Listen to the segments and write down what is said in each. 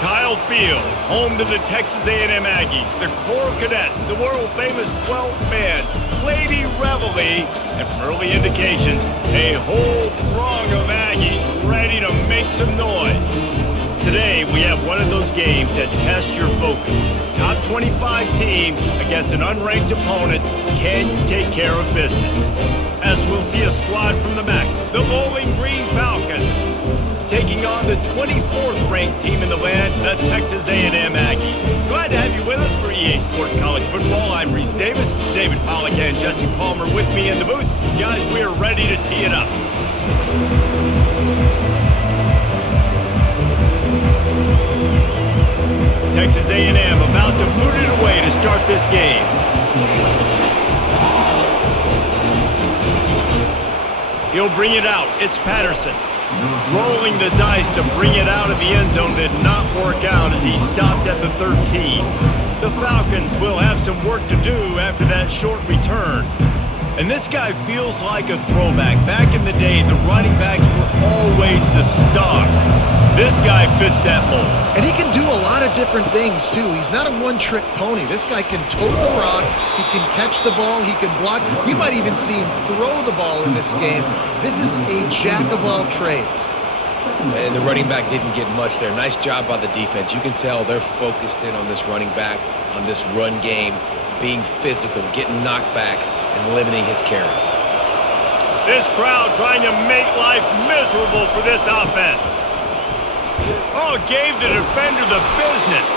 Kyle Field, home to the Texas A&M Aggies, the Coral Cadets, the world-famous 12th man, Lady Reveille, and from early indications, a whole throng of Aggies ready to make some noise. Today, we have one of those games that tests your focus. Top 25 team against an unranked opponent. Can you take care of business? As we'll see a squad from the MAC, the Bowling Green Falcons, taking on the 24th ranked team in the land, the Texas A&M Aggies. Glad to have you with us for EA Sports College Football. I'm Reese Davis, David Pollack and Jesse Palmer with me in the booth. Guys, we are ready to tee it up. Texas A&M about to boot it away to start this game. He'll bring it out. It's Patterson. Rolling the dice to bring it out of the end zone did not work out as he stopped at the 13. The Falcons will have some work to do after that short return. And this guy feels like a throwback. Back in the day, the running backs were always the stars. This guy fits that mold. And he can do a lot of different things, too. He's not a one-trick pony. This guy can tote the rock. He can catch the ball. He can block. We might even see him throw the ball in this game. This is a jack of all trades. And the running back didn't get much there. Nice job by the defense. You can tell they're focused in on this running back, on this run game, being physical, getting knockbacks, and limiting his carries. This crowd trying to make life miserable for this offense. Oh, gave the defender the business.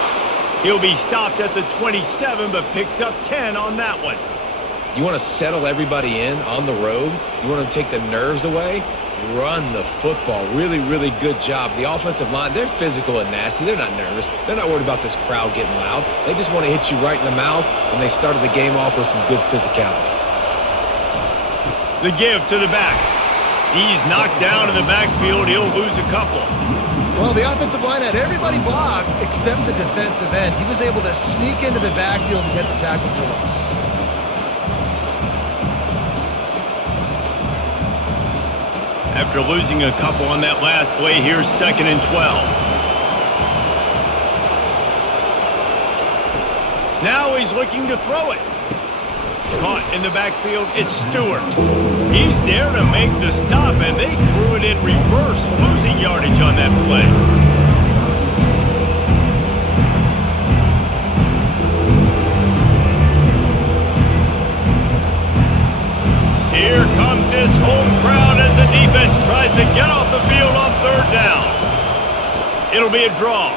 He'll be stopped at the 27, but picks up 10 on that one. You want to settle everybody in on the road? You want to take the nerves away? Run the football. Really, really good job. The offensive line, they're physical and nasty. They're not nervous. They're not worried about this crowd getting loud. They just want to hit you right in the mouth, and they started the game off with some good physicality. The give to the back. He's knocked down in the backfield. He'll lose a couple. Well, the offensive line had everybody blocked except the defensive end. He was able to sneak into the backfield and get the tackle for loss. After losing a couple on that last play, here's 2nd and 12. Now he's looking to throw it. Caught in the backfield, it's Stewart. He's there to make the stop, and they threw it in reverse, losing yardage on that play. Here comes this home crowd as the defense tries to get off the field on 3rd down. It'll be a draw.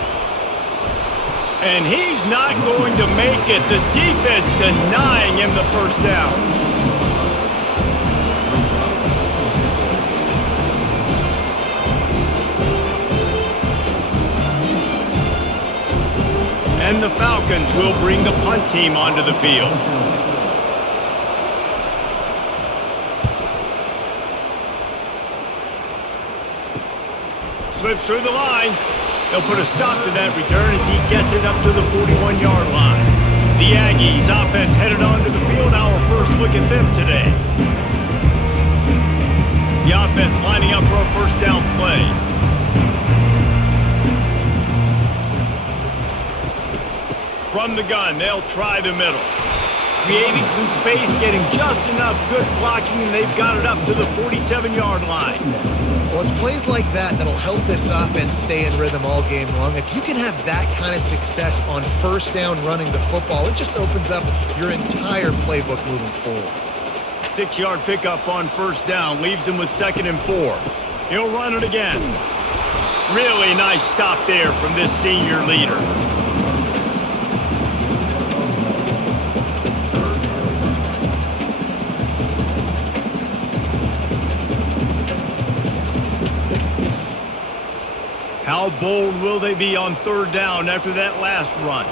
And he's not going to make it. The defense denying him the 1st down. And the Falcons will bring the punt team onto the field. Slips through the line. They'll put a stop to that return as he gets it up to the 41-yard line. The Aggies offense headed onto the field. Our first look at them today. The offense lining up for a 1st down play. From the gun, they'll try the middle. Creating some space, getting just enough good blocking, and they've got it up to the 47-yard line. Well, it's plays like that that'll help this offense stay in rhythm all game long. If you can have that kind of success on 1st down running the football, it just opens up your entire playbook moving forward. 6-yard pickup on 1st down, leaves him with 2nd and 4. He'll run it again. Really nice stop there from this senior leader. How bold will they be on 3rd down after that last run?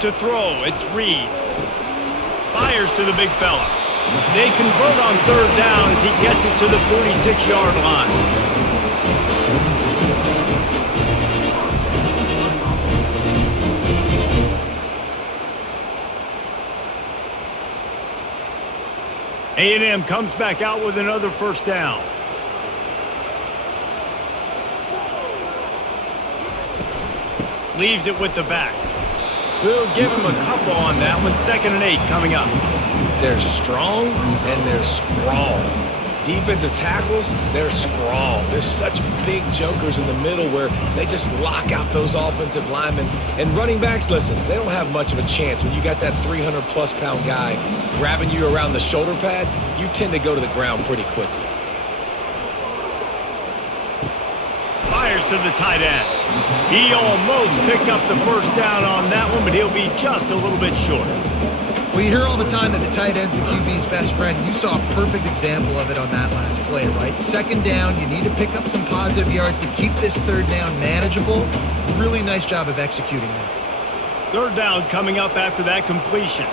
To throw, it's Reed. Fires to the big fella. They convert on 3rd down as he gets it to the 46-yard line. A&M comes back out with another 1st down. Leaves it with the back. We'll give him a couple on that one. 2nd and 8 coming up. They're strong and they're strong. Defensive tackles, they're strong. There's such big jokers in the middle where they just lock out those offensive linemen. And running backs, listen, they don't have much of a chance. When you got that 300-plus pound guy grabbing you around the shoulder pad, you tend to go to the ground pretty quickly. Fires to the tight end. He almost picked up the first down on that one, but he'll be just a little bit short. Well, you hear all the time that the tight end's the QB's best friend. You saw a perfect example of it on that last play, right? 2nd down, you need to pick up some positive yards to keep this 3rd down manageable. Really nice job of executing that. 3rd down coming up after that completion.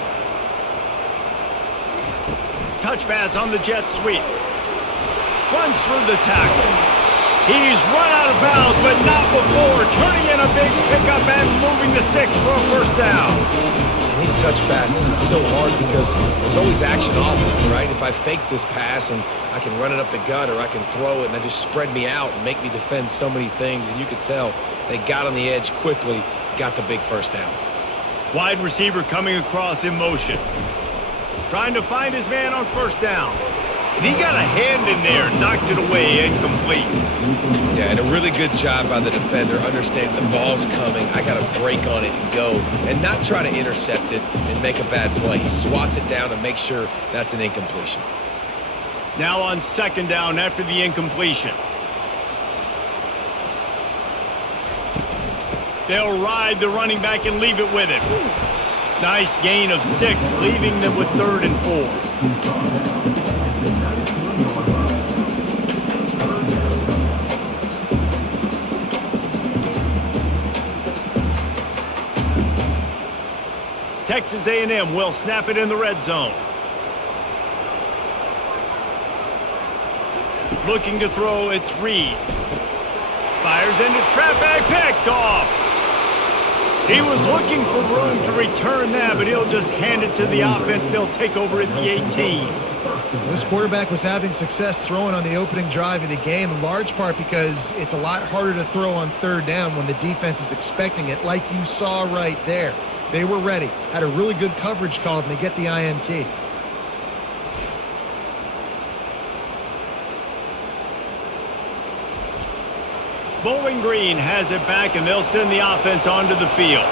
Touch pass on the jet sweep. Runs through the tackle. He's run out of bounds, but not before turning in a big pickup and moving the sticks for a 1st down. And these touch passes, it's so hard because there's always action off of it, right? If I fake this pass and I can run it up the gut or I can throw it and they just spread me out and make me defend so many things, and you could tell they got on the edge quickly, got the big 1st down. Wide receiver coming across in motion. Trying to find his man on 1st down. And he got a hand in there, knocks it away, incomplete. Yeah, and a really good job by the defender, understanding the ball's coming. I got to break on it and go, and not try to intercept it and make a bad play. He swats it down and makes sure that's an incompletion. Now on 2nd down after the incompletion. They'll ride the running back and leave it with him. Nice gain of 6, leaving them with 3rd and 4. Texas A&M will snap it in the red zone. Looking to throw, it's Reed. Fires into traffic, picked off. He was looking for room to return that, but he'll just hand it to the offense. They'll take over at the 18. This quarterback was having success throwing on the opening drive of the game, in large part because it's a lot harder to throw on 3rd down when the defense is expecting it, like you saw right there. They were ready, had a really good coverage call, and they get the INT. Bowling Green has it back, and they'll send the offense onto the field.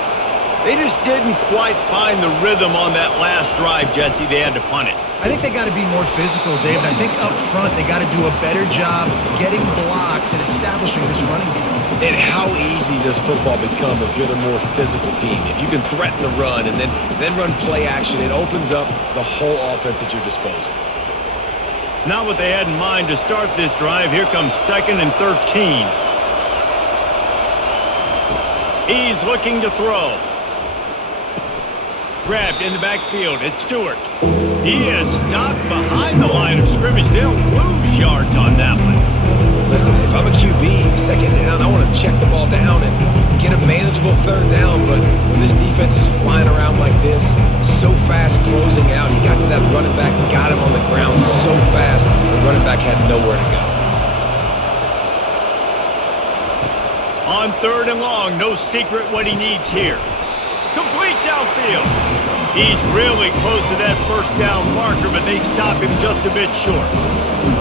They just didn't quite find the rhythm on that last drive, Jesse. They had to punt it. I think they got to be more physical, David. I think up front they got to do a better job getting blocks and establishing this running game. And how easy does football become if you're the more physical team? If you can threaten the run and then run play action, it opens up the whole offense at your disposal. Not what they had in mind to start this drive. Here comes 2nd and 13. He's looking to throw. Grabbed in the backfield. It's Stewart. He is stopped behind the line of scrimmage. They'll lose yards on that one. Listen, if I'm a QB, 2nd down, I want to check the ball down and get a manageable 3rd down. But when this defense is flying around like this, so fast closing out, he got to that running back, got him on the ground so fast, the running back had nowhere to go. On 3rd and long, no secret what he needs here. Complete downfield. He's really close to that 1st down marker, but they stop him just a bit short.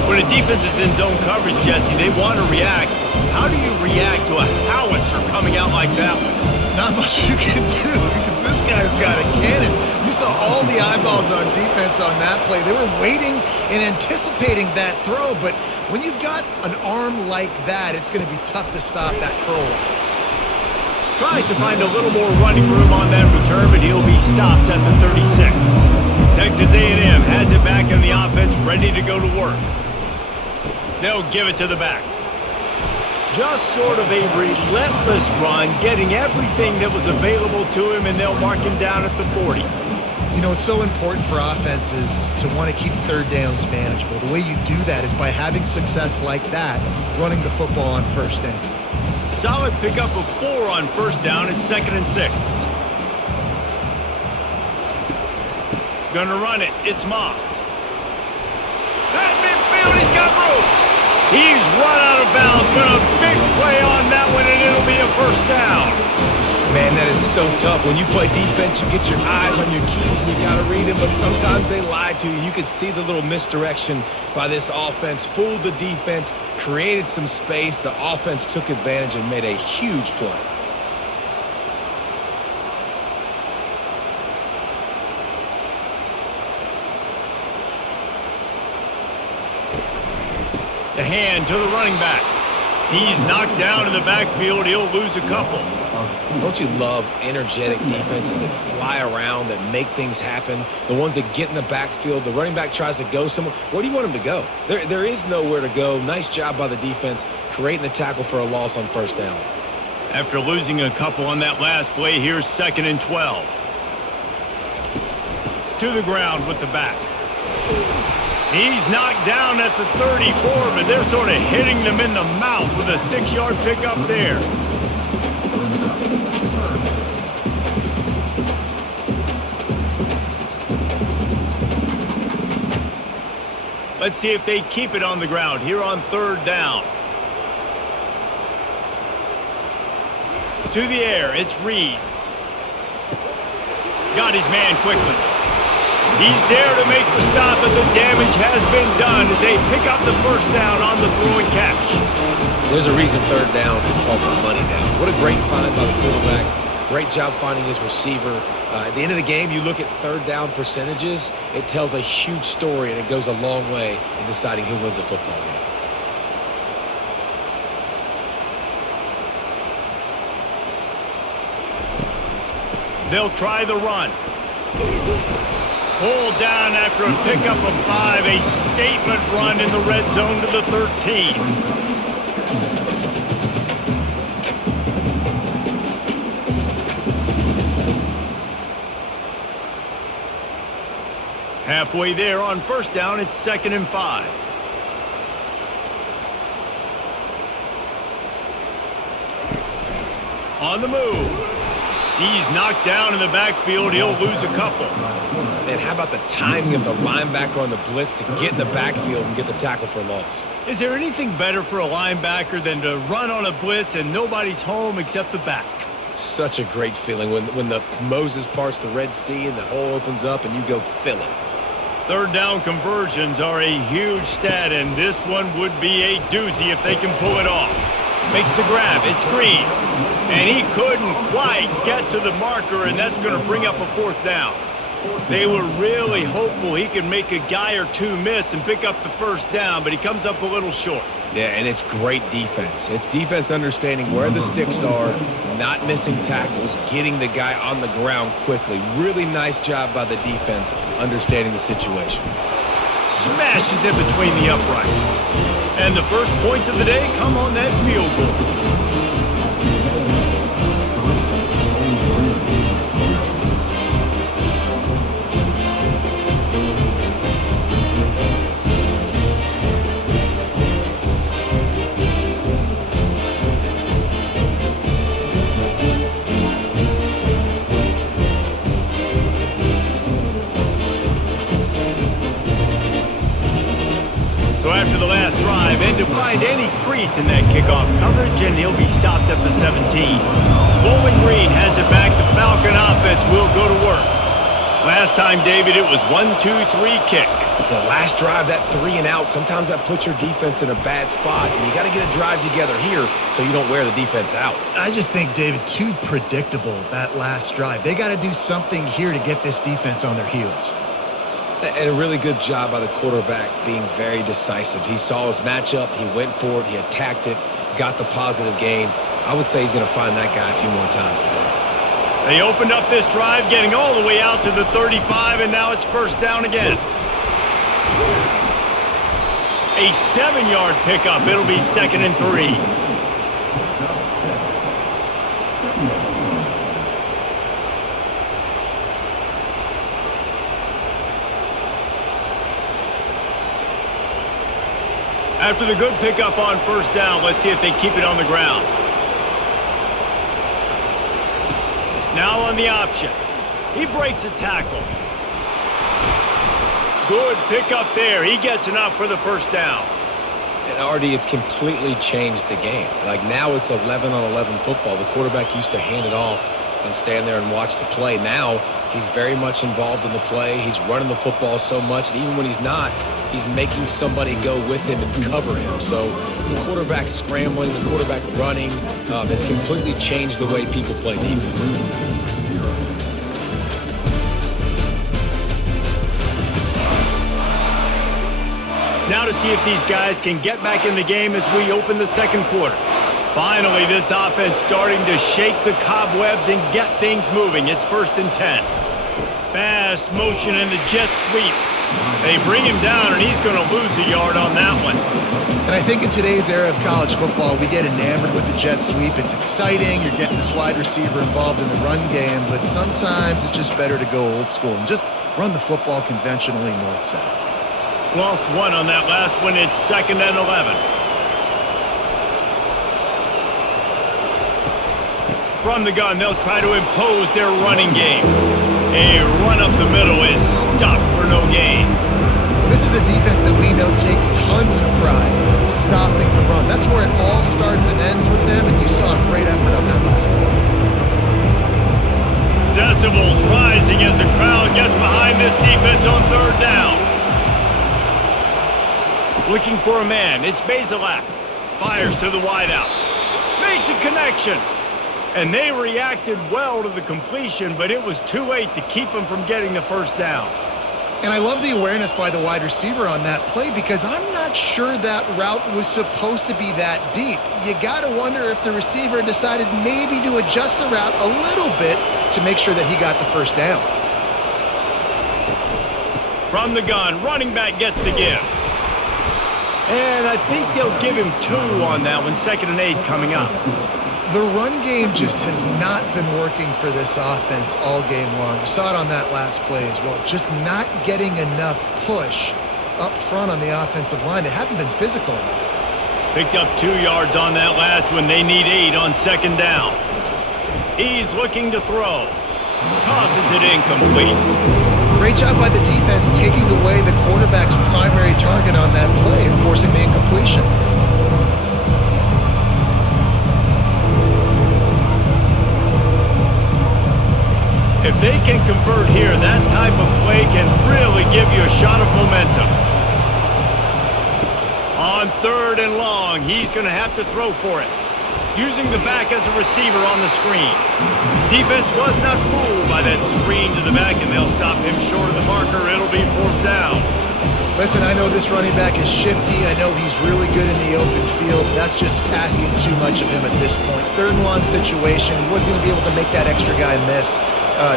When a defense is in zone coverage, Jesse, they want to react. How do you react to a howitzer coming out like that one? Not much you can do because this guy's got a cannon. You saw all the eyeballs on defense on that play. They were waiting and anticipating that throw, but when you've got an arm like that, it's going to be tough to stop that curl. Tries to find a little more running room on that return, but he'll be stopped at the 36. Texas A&M has it back in the offense, ready to go to work. They'll give it to the back. Just sort of a relentless run, getting everything that was available to him, and they'll mark him down at the 40. You know, it's so important for offenses to want to keep 3rd downs manageable. The way you do that is by having success like that, running the football on 1st down. Solid pickup of 4 on 1st down. It's 2nd and 6. Gonna run it. It's Moss. At midfield, he's got room. He's run out of bounds, but a big play on that one, and it'll be a 1st down. Man, that is so tough. When you play defense, you get your eyes on your keys and you got to read them, but sometimes they lie to you. You can see the little misdirection by this offense, fooled the defense, created some space. The offense took advantage and made a huge play. The hand to the running back. He's knocked down in the backfield. He'll lose a couple. Don't you love energetic defenses that fly around, that make things happen? The ones that get in the backfield, the running back tries to go somewhere. Where do you want him to go? There is nowhere to go. Nice job by the defense, creating the tackle for a loss on first down. After losing a couple on that last play, here's 2nd and 12. To the ground with the back. He's knocked down at the 34, but they're sort of hitting them in the mouth with a 6-yard pickup there. Let's see if they keep it on the ground here on 3rd down. To the air, it's Reed. Got his man quickly. He's there to make the stop, but the damage has been done as they pick up the first down on the throw and catch. There's a reason 3rd down is called the money down. What a great find by the quarterback. Great job finding his receiver. At the end of the game, you look at 3rd down percentages. It tells a huge story, and it goes a long way in deciding who wins a football game. They'll try the run. Pulled down after a pickup of 5, a statement run in the red zone to the 13. Halfway there on first down, it's 2nd and 5. On the move. He's knocked down in the backfield. He'll lose a couple. Man, how about the timing of the linebacker on the blitz to get in the backfield and get the tackle for a loss? Is there anything better for a linebacker than to run on a blitz and nobody's home except the back? Such a great feeling when the Moses parts the Red Sea and the hole opens up and you go fill it. 3rd down conversions are a huge stat, and this one would be a doozy if they can pull it off. Makes the grab. It's Green. And he couldn't quite get to the marker, and that's going to bring up a 4th down. They were really hopeful he could make a guy or two miss and pick up the first down, but he comes up a little short. Yeah, and it's great defense. It's defense understanding where the sticks are, not missing tackles, getting the guy on the ground quickly. Really nice job by the defense understanding the situation. Smashes it between the uprights. And the first points of the day come on that field goal. So after the last drive, and to find any crease in that kickoff coverage, and he'll be stopped at the 17. Bowling Green has it back. The Falcon offense will go to work. Last time, David, it was 1-2-3 kick. The last drive, that 3 and out, sometimes that puts your defense in a bad spot, and you got to get a drive together here so you don't wear the defense out. I just think, David, too predictable, that last drive. They got to do something here to get this defense on their heels. And a really good job by the quarterback being very decisive. He saw his matchup, he went for it, he attacked it, got the positive gain. I would say he's going to find that guy a few more times today. They opened up this drive, getting all the way out to the 35, and now it's first down again. A 7-yard pickup. It'll be 2nd and 3. After the good pickup on first down, let's see if they keep it on the ground. Now on the option. He breaks a tackle. Good pickup there. He gets enough for the first down. And RD, it's completely changed the game. Like now it's 11-on-11 football. The quarterback used to hand it off and stand there and watch the play. Now he's very much involved in the play. He's running the football so much, and even when he's not, he's making somebody go with him and cover him. So the quarterback scrambling, the quarterback running has completely changed the way people play defense. Now to see if these guys can get back in the game as we open the second quarter. Finally, this offense starting to shake the cobwebs and get things moving. It's 1st and 10. Fast motion in the jet sweep. They bring him down, and he's going to lose a yard on that one. And I think in today's era of college football, we get enamored with the jet sweep. It's exciting. You're getting this wide receiver involved in the run game, but sometimes it's just better to go old school and just run the football conventionally north-south. Lost one on that last one. It's 2nd and 11. From the gun, they'll try to impose their running game. A run up the middle is stopped for no gain. This is a defense that we know takes tons of pride stopping the run. That's where it all starts and ends with them, and you saw a great effort on that last play. Decibels rising as the crowd gets behind this defense on 3rd down. Looking for a man. It's Bazelak. Fires to the wideout. Makes a connection. And they reacted well to the completion, but it was too late to keep them from getting the 1st down. And I love the awareness by the wide receiver on that play because I'm not sure that route was supposed to be that deep. You got to wonder if the receiver decided maybe to adjust the route a little bit to make sure that he got the 1st down. From the gun, running back gets to give. And I think they'll give him 2 on that one. 2nd and 8 coming up. The run game just has not been working for this offense all game long. You saw it on that last play as well. Just not getting enough push up front on the offensive line. They haven't been physical enough. Picked up 2 yards on that last one. They need 8 on 2nd down. He's looking to throw. Tosses it incomplete. Great job by the defense taking away the quarterback's primary target on that play and forcing the incompletion. If they can convert here, that type of play can really give you a shot of momentum. On 3rd and long, he's going to have to throw for it. Using the back as a receiver on the screen. Defense was not fooled by that screen to the back, and they'll stop him short of the marker. It'll be 4th down. Listen, I know this running back is shifty. I know he's really good in the open field. That's just asking too much of him at this point. 3rd and long situation. He wasn't going to be able to make that extra guy miss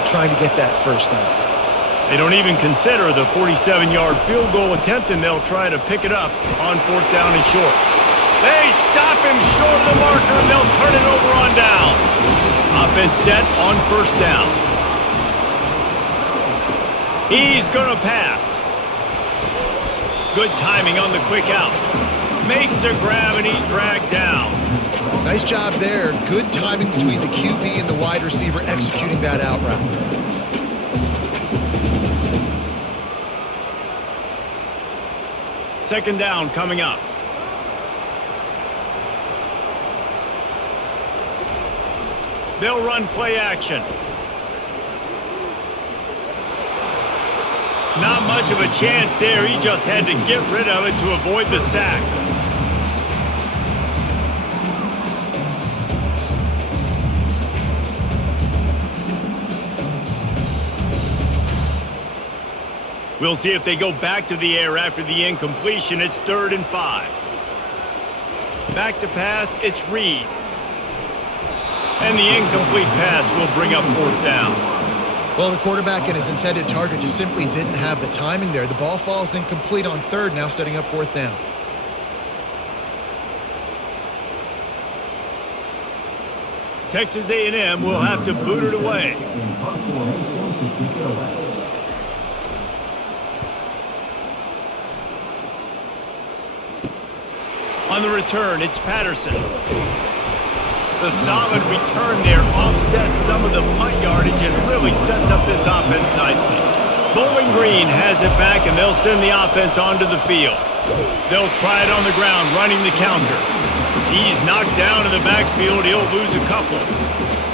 trying to get that 1st down. They don't even consider the 47-yard field goal attempt, and they'll try to pick it up on 4th down and short. They stop him short of the marker, and they'll turn it over on downs. Offense set on 1st down. He's going to pass. Good timing on the quick out. Makes a grab, and he's dragged down. Nice job there. Good timing between the QB and the wide receiver executing that out route. Second down coming up. They'll run play action. Not much of a chance there. He just had to get rid of it to avoid the sack. We'll see if they go back to the air after the incompletion. It's 3rd and 5. Back to pass, it's Reed. And the incomplete pass will bring up 4th down. Well, the quarterback and his intended target just simply didn't have the timing there. The ball falls incomplete on 3rd, now setting up 4th down. Texas A&M will have to boot it away. On the return, it's Patterson. The solid return there offsets some of the punt yardage and really sets up this offense nicely. Bowling Green has it back, and they'll send the offense onto the field. They'll try it on the ground, running the counter. He's knocked down in the backfield. He'll lose a couple.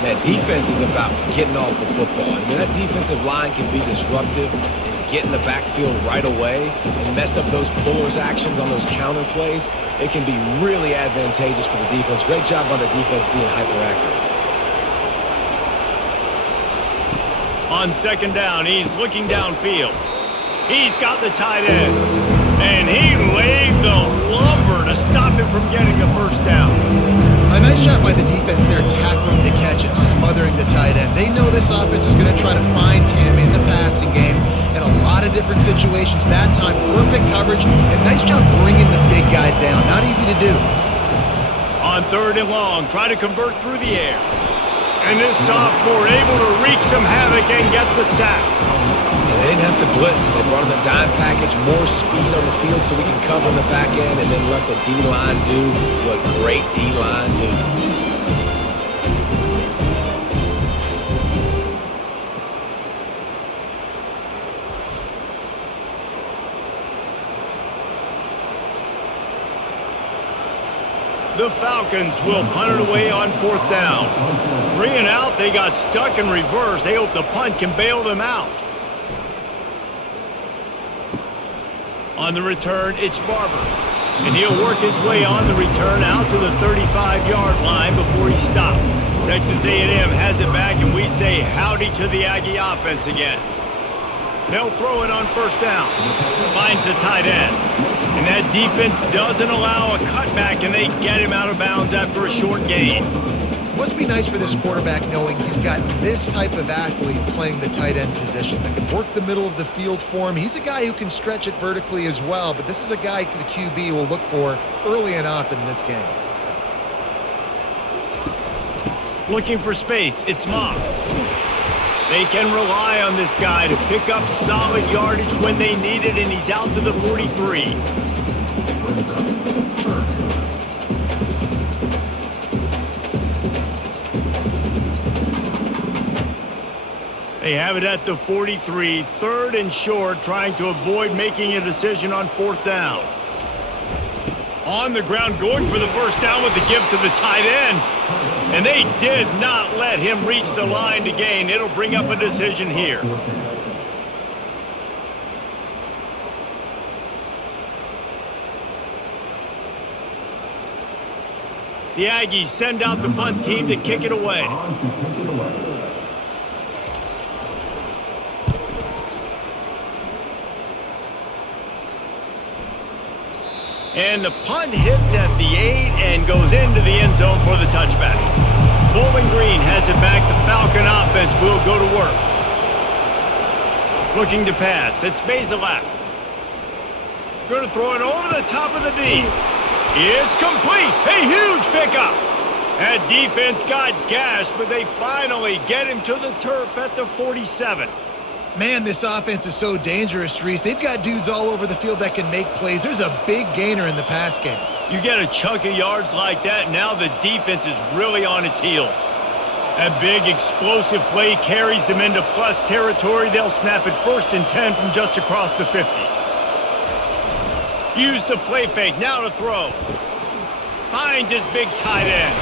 That defense is about getting off the football. I mean, that defensive line can be disruptive and get in the backfield right away and mess up those pullers actions on those counter plays. It can be really advantageous for the defense. Great job by the defense being hyperactive. On second down, he's looking downfield. He's got the tight end, and he laid the lumber to stop him from getting the first down. A nice job by the defense there, tackling the catch and smothering the tight end. They know this offense is going to try to find him in the passing game in a lot of different situations. That time, perfect coverage, and nice job bringing the big guy down. Not easy to do. On third and long, try to convert through the air. And this sophomore able to wreak some havoc and get the sack. And they didn't have to blitz. They brought in the dime package, more speed on the field so we can cover in the back end and then let the D-line do what great D-line do. The Falcons will punt it away on fourth down. 3 and out, they got stuck in reverse. They hope the punt can bail them out. On the return, it's Barber. And he'll work his way on the return out to the 35-yard line before he stopped. Texas A&M has it back, and we say howdy to the Aggie offense again. They'll throw it on first down. Finds the tight end. And that defense doesn't allow a cutback, and they get him out of bounds after a short gain. Must be nice for this quarterback knowing he's got this type of athlete playing the tight end position that can work the middle of the field for him. He's a guy who can stretch it vertically as well, but this is a guy the QB will look for early and often in this game. Looking for space, it's Moss. They can rely on this guy to pick up solid yardage when they need it, and he's out to the 43. They have it at the 43, third and short, trying to avoid making a decision on fourth down. On the ground, going for the first down with the give to the tight end. And they did not let him reach the line to gain. It'll bring up a decision here. The Aggies send out the punt team to kick it away. And the punt hits at the 8 and goes into the end zone for the touchback. Bowling Green has it back. The Falcon offense will go to work. Looking to pass. It's Bazelak. Going to throw it over the top of the D. It's complete. A huge pickup. That defense got gashed, but they finally get him to the turf at the 47. Man, this offense is so dangerous, Reese. They've got dudes all over the field that can make plays. There's a big gainer in the pass game. You get a chunk of yards like that, now the defense is really on its heels. That big explosive play carries them into plus territory. They'll snap it first and 10 from just across the 50. Use the play fake, now to throw. Finds his big tight end.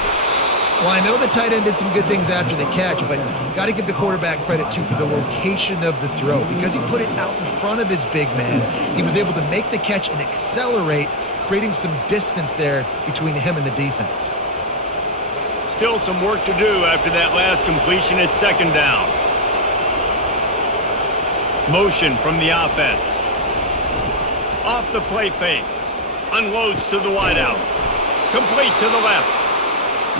Well, I know the tight end did some good things after the catch, but got to give the quarterback credit, too, for the location of the throw. Because he put it out in front of his big man, he was able to make the catch and accelerate, creating some distance there between him and the defense. Still some work to do after that last completion at second down. Motion from the offense. Off the play fake. Unloads to the wideout. Complete to the left.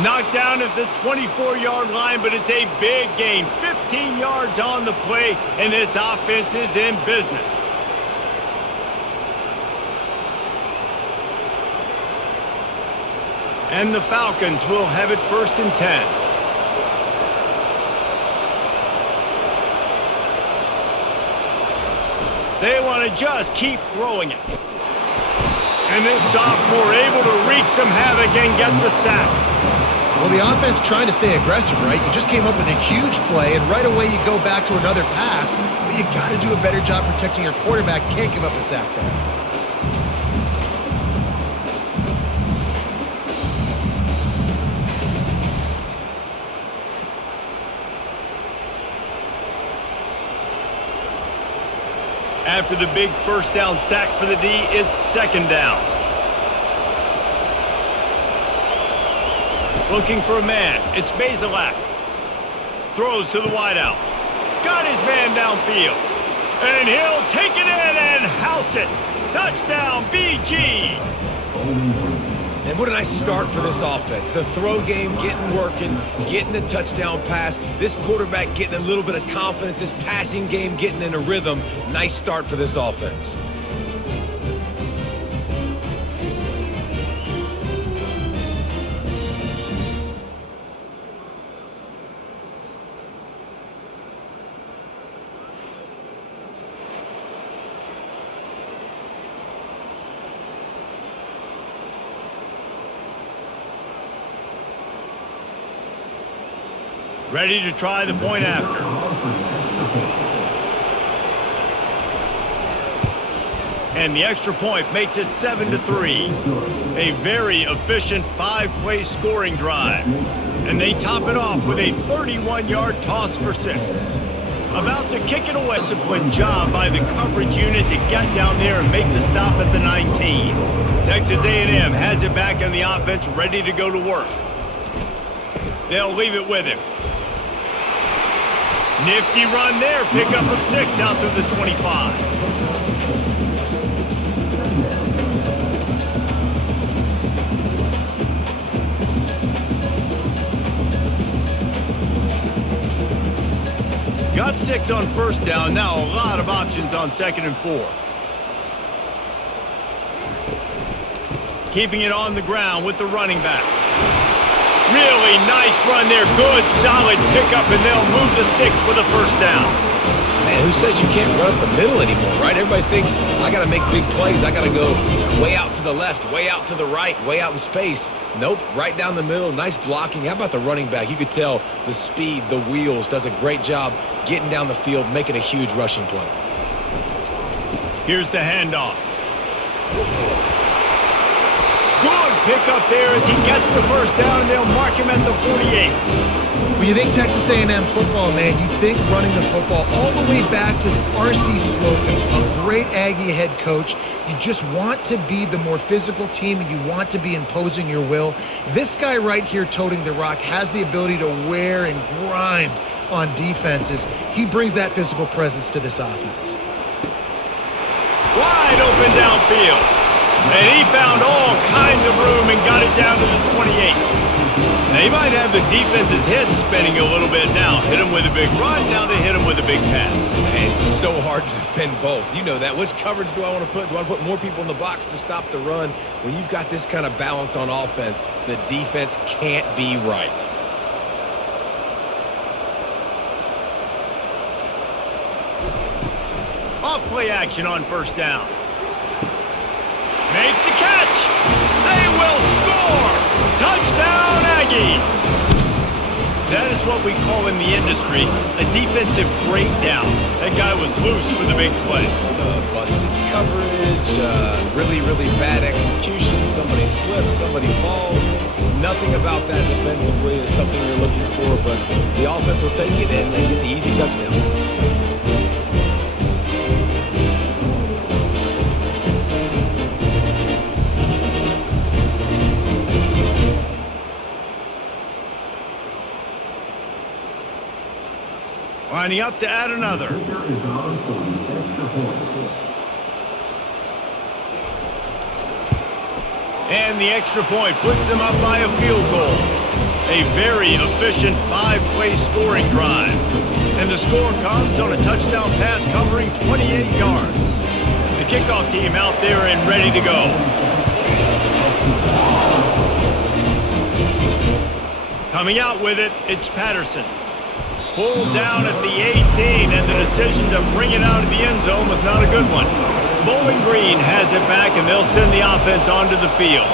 Knocked down at the 24-yard line, but it's a big gain. 15 yards on the play, and this offense is in business. And the Falcons will have it first and 10. They want to just keep throwing it. And this sophomore able to wreak some havoc and get the sack. Well, the offense trying to stay aggressive, right? You just came up with a huge play, and right away you go back to another pass, but you got to do a better job protecting your quarterback. Can't give up a sack there. After the big first down sack for the D, it's second down. Looking for a man. It's Bazelak. Throws to the wideout. Got his man downfield. And he'll take it in and house it. Touchdown, BG. And what a nice start for this offense. The throw game getting working, getting the touchdown pass. This quarterback getting a little bit of confidence. This passing game getting in a rhythm. Nice start for this offense. Ready to try the point after. And the extra point makes it 7-3. A very efficient 5-play scoring drive. And they top it off with a 31-yard toss for 6. About to kick it away. Disciplined job by the coverage unit to get down there and make the stop at the 19. Texas A&M has it back in the offense, ready to go to work. They'll leave it with him. Nifty run there. Pickup of 6 out to the 25. Got 6 on first down. Now a lot of options on 2nd and 4. Keeping it on the ground with the running back. Really nice run there. Good, solid pickup, and they'll move the sticks with a first down. Man, who says you can't run up the middle anymore, right? Everybody thinks, I got to make big plays. I got to go way out to the left, way out to the right, way out in space. Nope, right down the middle. Nice blocking. How about the running back? You could tell the speed, the wheels, does a great job getting down the field, making a huge rushing play. Here's the handoff. Good pick up there as he gets the first down, and they'll mark him at the 48. When you think Texas A&M football, man, you think running the football all the way back to R.C. Slocum, a great Aggie head coach. You just want to be the more physical team, and you want to be imposing your will. This guy right here toting the rock has the ability to wear and grind on defenses. He brings that physical presence to this offense. Wide open downfield. And he found all kinds of room and got it down to the 28. They might have the defense's head spinning a little bit now. Hit him with a big run, now they hit him with a big pass. Man, it's so hard to defend both. You know that. Which coverage do I want to put? Do I want to put more people in the box to stop the run? When you've got this kind of balance on offense, the defense can't be right. Off-play action on first down. Makes the catch. They will score. Touchdown, Aggies. That is what we call in the industry a defensive breakdown. That guy was loose for the big play. Busted coverage, really, really bad execution. Somebody slips, somebody falls. Nothing about that defensively is something you're looking for, but the offense will take it and get the easy touchdown. Lining up to add another. And the extra point puts them up by a field goal. A very efficient 5-play scoring drive. And the score comes on a touchdown pass covering 28 yards. The kickoff team out there and ready to go. Coming out with it, it's Patterson. Pulled down at the 18, and the decision to bring it out of the end zone was not a good one. Bowling Green has it back, and they'll send the offense onto the field.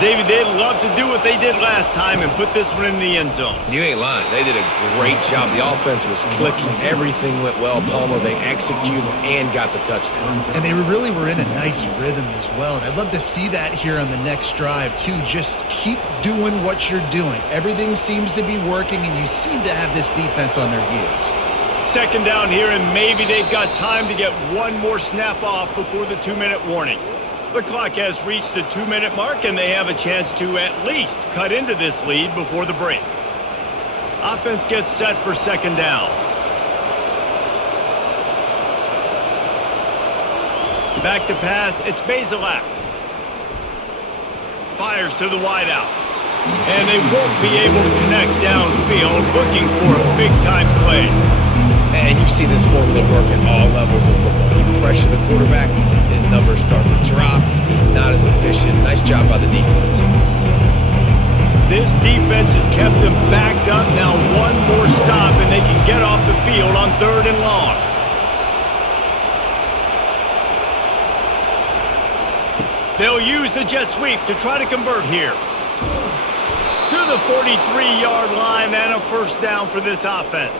David, they'd love to do what they did last time and put this one in the end zone. You ain't lying. They did a great job. The offense was clicking. Everything went well. Palmer, they executed and got the touchdown. And they really were in a nice rhythm as well. And I'd love to see that here on the next drive, too. Just keep doing what you're doing. Everything seems to be working, and you seem to have this defense on their heels. second down here, and maybe they've got time to get one more snap off before the 2-minute warning. The clock has reached the 2-minute mark, and they have a chance to at least cut into this lead before the break. Offense gets set for second down. Back to pass, it's Bazelak. Fires to the wideout. And they won't be able to connect downfield, looking for a big-time play. And you see this formula work at all levels of football. You pressure the quarterback, his numbers start to drop. He's not as efficient. Nice job by the defense. This defense has kept them backed up. Now one more stop, and they can get off the field on 3rd and long. They'll use the jet sweep to try to convert here. To the 43-yard line and a first down for this offense.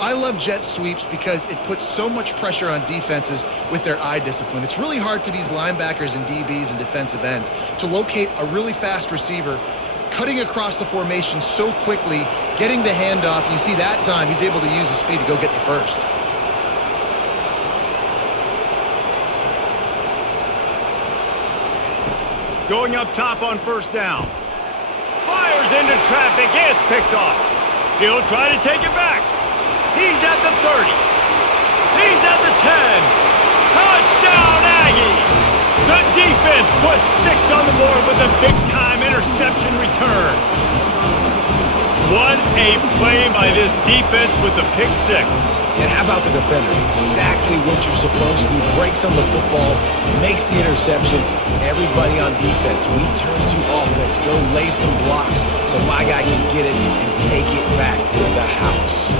I love jet sweeps because it puts so much pressure on defenses with their eye discipline. It's really hard for these linebackers and DBs and defensive ends to locate a really fast receiver, cutting across the formation so quickly, getting the handoff. You see that time, he's able to use his speed to go get the first. Going up top on first down. Fires into traffic, and it's picked off. He'll try to take it back. He's at the 30. He's at the 10. Touchdown, Aggies! The defense puts 6 on the board with a big-time interception return. What a play by this defense with the pick 6. And how about the defender? Exactly what you're supposed to. Breaks on the football, makes the interception. Everybody on defense, we turn to offense. Go lay some blocks so my guy can get it and take it back to the house.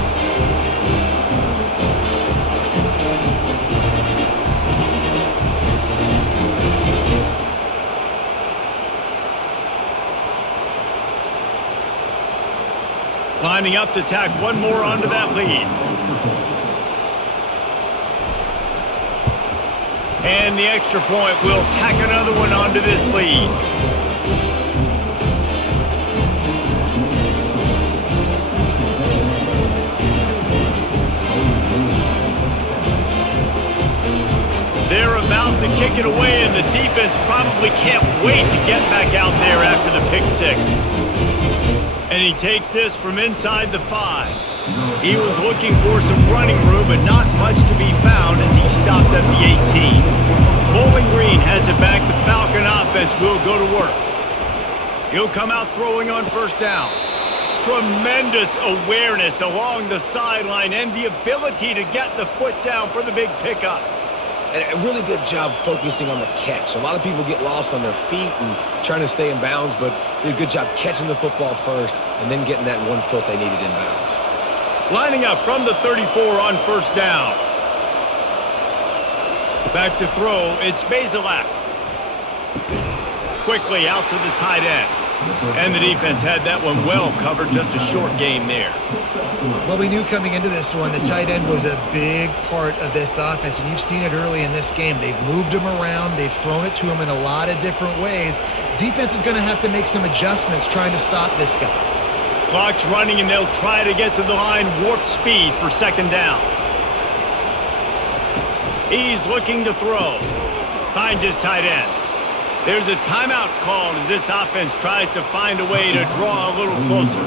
Lining up to tack one more onto that lead. And the extra point will tack another one onto this lead. They're about to kick it away, and the defense probably can't wait to get back out there after the pick 6. And he takes this from inside the 5. He was looking for some running room, but not much to be found as he stopped at the 18. Bowling Green has it back. The Falcon offense will go to work. He'll come out throwing on first down. Tremendous awareness along the sideline and the ability to get the foot down for the big pickup. And a really good job focusing on the catch. A lot of people get lost on their feet and trying to stay in bounds, but did a good job catching the football first and then getting that 1 foot they needed in bounds. Lining up from the 34 on first down. Back to throw, it's Bazelak. Quickly out to the tight end. And the defense had that one well covered, just a short game there. Well, we knew coming into this one the tight end was a big part of this offense, and you've seen it early in this game. They've moved him around. They've thrown it to him in a lot of different ways. Defense is going to have to make some adjustments trying to stop this guy. Clock's running, and they'll try to get to the line warp speed for second down. He's looking to throw. Finds his tight end. There's a timeout called as this offense tries to find a way to draw a little closer.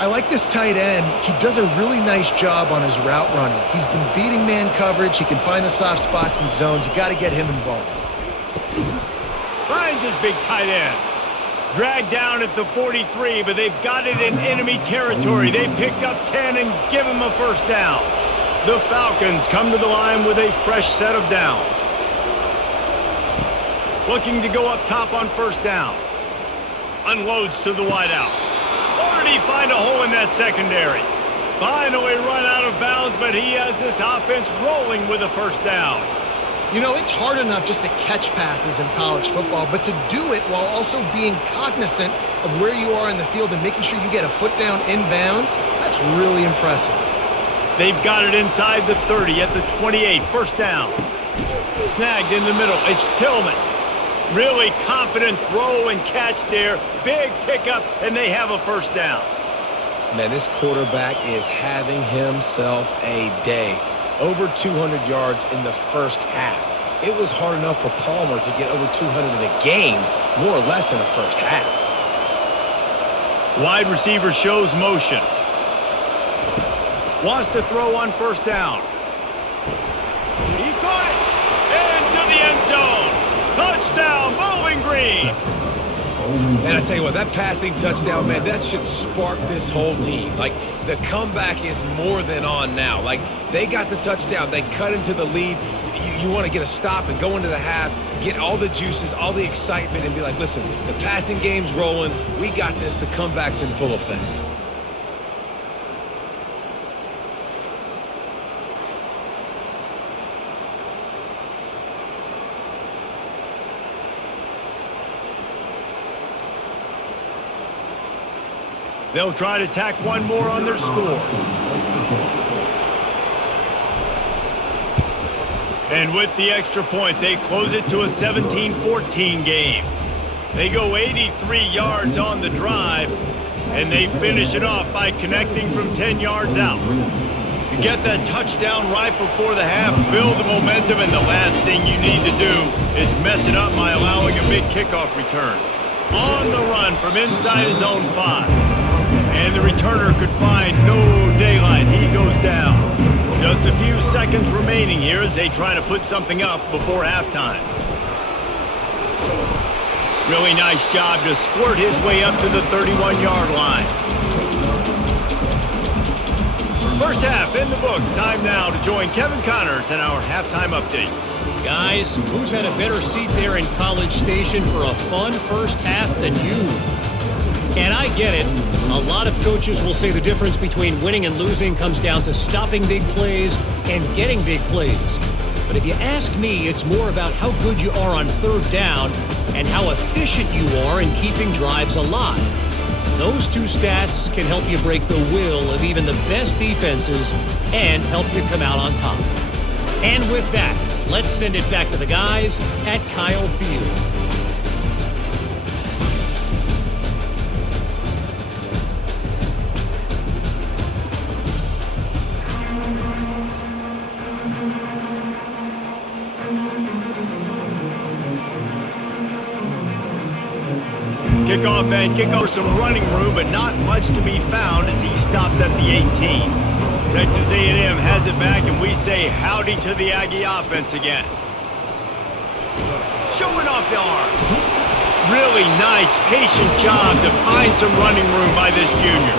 I like this tight end. He does a really nice job on his route running. He's been beating man coverage. He can find the soft spots and zones. You got to get him involved. Finds his big tight end. Dragged down at the 43, but they've got it in enemy territory. They picked up 10 and give him a first down. The Falcons come to the line with a fresh set of downs. Looking to go up top on first down. Unloads to the wideout. Already find a hole in that secondary. Finally run out of bounds, but he has this offense rolling with a first down. You know, it's hard enough just to catch passes in college football, but to do it while also being cognizant of where you are in the field and making sure you get a foot down in bounds, that's really impressive. They've got it inside the 30 at the 28, first down. Snagged in the middle, it's Tillman. Really confident throw and catch there. Big pickup, and they have a first down. Man, this quarterback is having himself a day. Over 200 yards in the first half. It was hard enough for Palmer to get over 200 in a game, more or less in the first half. Wide receiver shows motion. Wants to throw on first down. He caught it! Into the end zone! Touchdown, Bowling Green! And I tell you what, that passing touchdown, man, that should spark this whole team. Like, the comeback is more than on now. Like, they got the touchdown. They cut into the lead. You want to get a stop and go into the half, get all the juices, all the excitement, and be like, listen, the passing game's rolling. We got this. The comeback's in full effect. They'll try to tack one more on their score. And with the extra point, they close it to a 17-14 game. They go 83 yards on the drive, and they finish it off by connecting from 10 yards out. You get that touchdown right before the half, build the momentum, and the last thing you need to do is mess it up by allowing a big kickoff return. On the run from inside his own 5. And the returner could find no daylight. He goes down. Just a few seconds remaining here as they try to put something up before halftime. Really nice job to squirt his way up to the 31-yard line. First half in the books. Time now to join Kevin Connors in our halftime update. Guys, who's had a better seat there in College Station for a fun first half than you? And I get it. A lot of coaches will say the difference between winning and losing comes down to stopping big plays and getting big plays. But if you ask me, it's more about how good you are on third down and how efficient you are in keeping drives alive. Those two stats can help you break the will of even the best defenses and help you come out on top. And with that, let's send it back to the guys at Kyle Field. Kickoff and kickoff, some running room, but not much to be found as he stopped at the 18. Texas A&M has it back, and we say howdy to the Aggie offense again. Showing off the arm. Really nice, patient job to find some running room by this junior.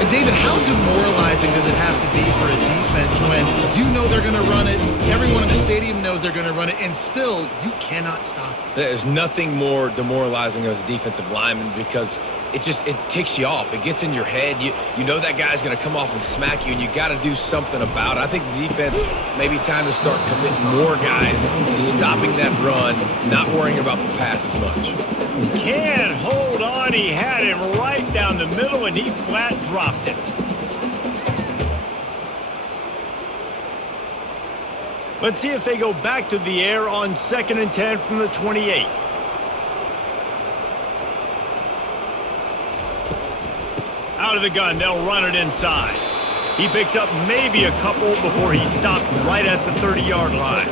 And David, how demoralizing does it have to be for a defense when you know they're going to run it, everyone in the stadium knows they're going to run it, and still you cannot stop it? There's nothing more demoralizing as a defensive lineman because it ticks you off. It gets in your head. You know that guy's going to come off and smack you, and you got to do something about it. I think the defense maybe time to start committing more guys to stopping that run, not worrying about the pass as much. Can't hold on. He had him right down the middle, and he flat dropped it. Let's see if they go back to the air on 2nd and 10 from the 28. Out of the gun, they'll run it inside. He picks up maybe a couple before he stopped right at the 30-yard line.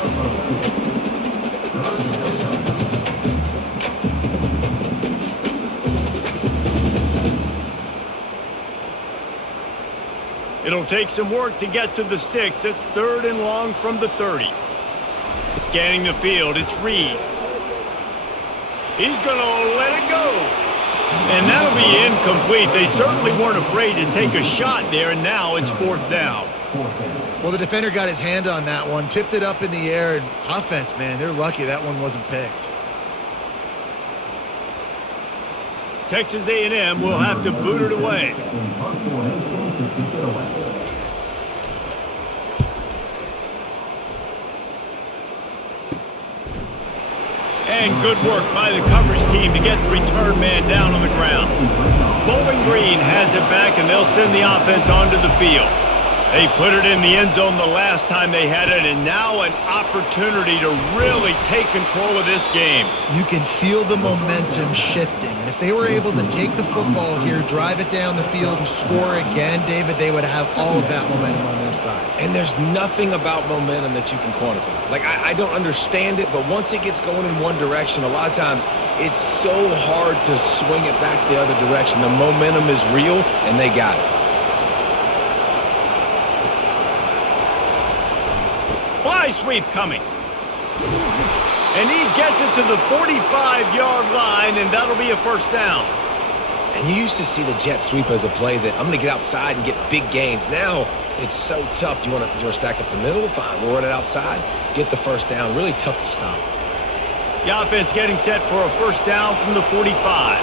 It'll take some work to get to the sticks. It's 3rd and long from the 30. Scanning the field, it's Reed. He's going to let it go. And that'll be incomplete. They certainly weren't afraid to take a shot there, and now it's 4th down. Well, the defender got his hand on that one, tipped it up in the air, and offense, man, they're lucky that one wasn't picked. Texas A&M will have to boot it away. And good work by the coverage team to get the return man down on the ground. Bowling Green has it back, and they'll send the offense onto the field. They put it in the end zone the last time they had it, and now an opportunity to really take control of this game. You can feel the momentum shifting. And if they were able to take the football here, drive it down the field, and score again, David, they would have all of that momentum on their side. And there's nothing about momentum that you can quantify. Like, I don't understand it, but once it gets going in one direction, a lot of times it's so hard to swing it back the other direction. The momentum is real, and they got it. Fly sweep coming. And he gets it to the 45-yard line, and that'll be a first down. And you used to see the jet sweep as a play that I'm going to get outside and get big gains. Now it's so tough. Do you want to stack up the middle? Fine. We'll run it outside, get the first down. Really tough to stop. The offense getting set for a first down from the 45.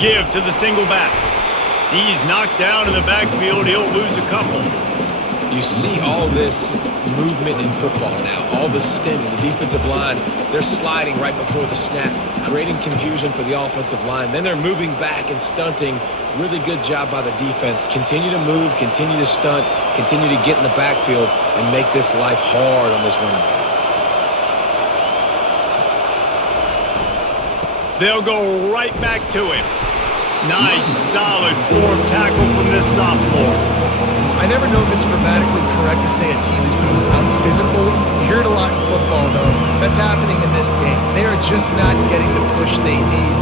Give to the single back. He's knocked down in the backfield. He'll lose a couple. You see all this movement in football now, all the stint in the defensive line. They're sliding right before the snap, creating confusion for the offensive line. Then they're moving back and stunting. Really good job by the defense. Continue to move, continue to stunt, continue to get in the backfield and make this life hard on this running back. They'll go right back to him. Nice, solid form tackle from this sophomore. I never know if it's grammatically correct to say a team is being out-physical. You hear it a lot in football, though. That's happening in this game. They are just not getting the push they need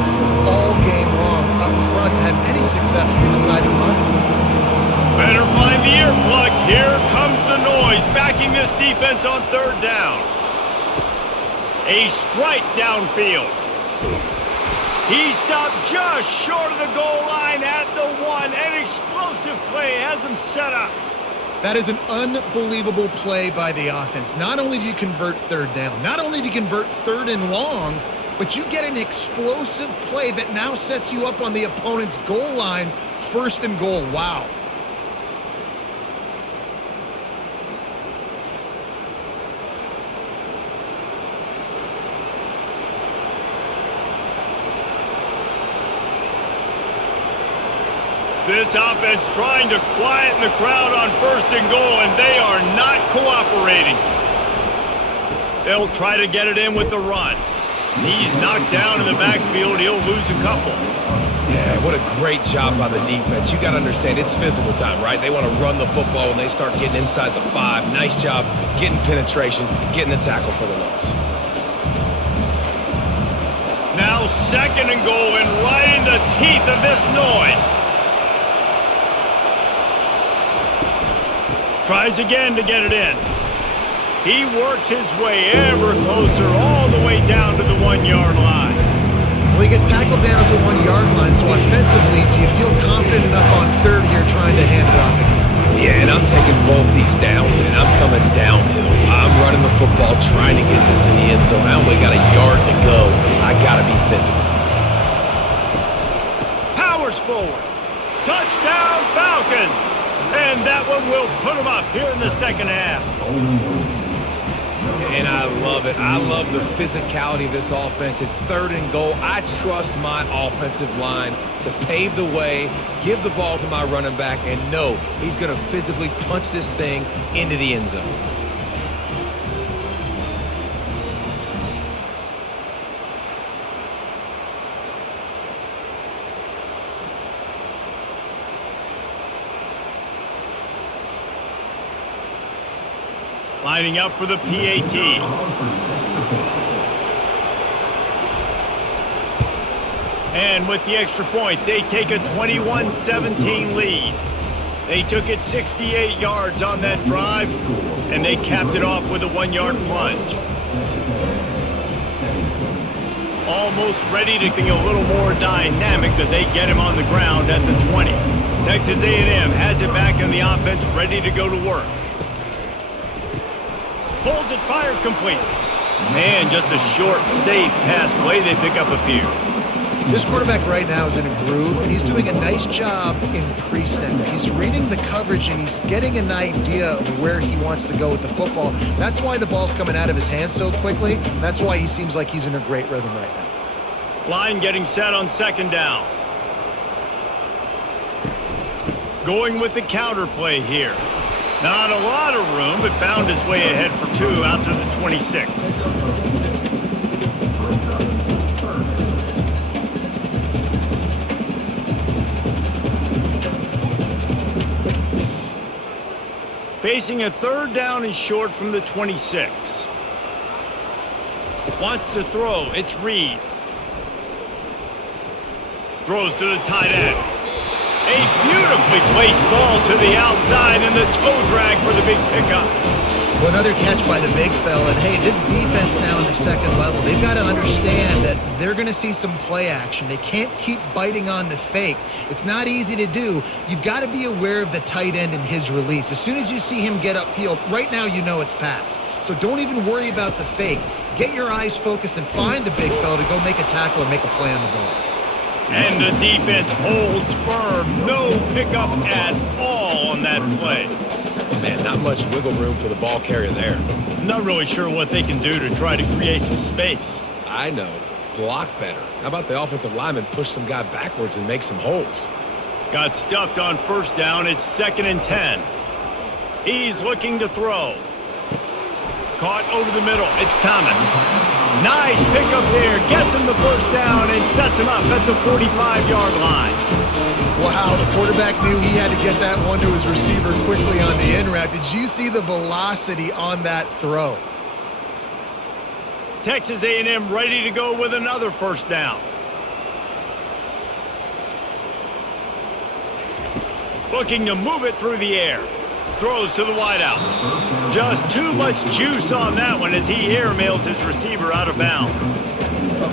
all game long up front to have any success when they decide to run. Better find the earplugs. Here comes the noise, backing this defense on third down. A strike downfield. He stopped just short of the goal line at the 1. An explosive play has him set up. That is an unbelievable play by the offense. Not only do you convert third down, not only do you convert third and long, but you get an explosive play that now sets you up on the opponent's goal line, first and goal. Wow. This offense trying to quieten the crowd on first and goal, and they are not cooperating. They'll try to get it in with the run. He's knocked down in the backfield. He'll lose a couple. Yeah, what a great job by the defense. You got to understand, it's physical time, right? They want to run the football when they start getting inside the 5. Nice job getting penetration, getting the tackle for the loss. Now second and goal, and right in the teeth of this noise. Tries again to get it in. He works his way ever closer all the way down to the 1-yard line. Well, he gets tackled down at the 1-yard line, so offensively, do you feel confident enough on third here trying to hand it off again? Yeah, and I'm taking both these downs, and I'm coming downhill. I'm running the football, trying to get this in the end zone. I only got a yard to go. I got to be physical. Powers forward. Touchdown, Falcons! And that one will put them up here in the second half. And I love it. I love the physicality of this offense. It's third and goal. I trust my offensive line to pave the way, give the ball to my running back, and know he's going to physically punch this thing into the end zone. Lining up for the PAT. And with the extra point, they take a 21-17 lead. They took it 68 yards on that drive, and they capped it off with a 1-yard plunge. Almost ready to be a little more dynamic, that they get him on the ground at the 20. Texas A&M has it back in the offense, ready to go to work. Pulls it, fired complete. And just a short, safe pass play. They pick up a few. This quarterback right now is in a groove, and he's doing a nice job in pre-snap. He's reading the coverage, and he's getting an idea of where he wants to go with the football. That's why the ball's coming out of his hands so quickly. That's why he seems like he's in a great rhythm right now. Line getting set on second down. going with the counter play here. Not a lot of room, but found his way ahead for 2 out to the 26. Facing a 3rd down and short from the 26. Wants to throw. It's Reed. Throws to the tight end. A beautifully placed ball to the outside and the toe drag for the big pickup. Well, another catch by the big fella. And hey, this defense now in the 2nd level, they've got to understand that they're going to see some play action. They can't keep biting on the fake. It's not easy to do. You've got to be aware of the tight end and his release. As soon as you see him get upfield, right now you know it's pass. So don't even worry about the fake. Get your eyes focused and find the big fella to go make a tackle or make a play on the ball. And the defense holds firm. No pickup at all on that play. Man, not much wiggle room for the ball carrier there. I'm not really sure what they can do to try to create some space. I know. Block better. How about the offensive lineman push some guy backwards and make some holes? Got stuffed on 1st down. It's 2nd and 10. He's looking to throw. Caught over the middle. It's Thomas. Nice pickup there. Gets him the 1st down and sets him up at the 45-yard line. Wow, the quarterback knew he had to get that one to his receiver quickly on the in route. Did you see the velocity on that throw? Texas A&M ready to go with another 1st down. Looking to move it through the air. Throws to the wideout. Just too much juice on that one as he airmails his receiver out of bounds.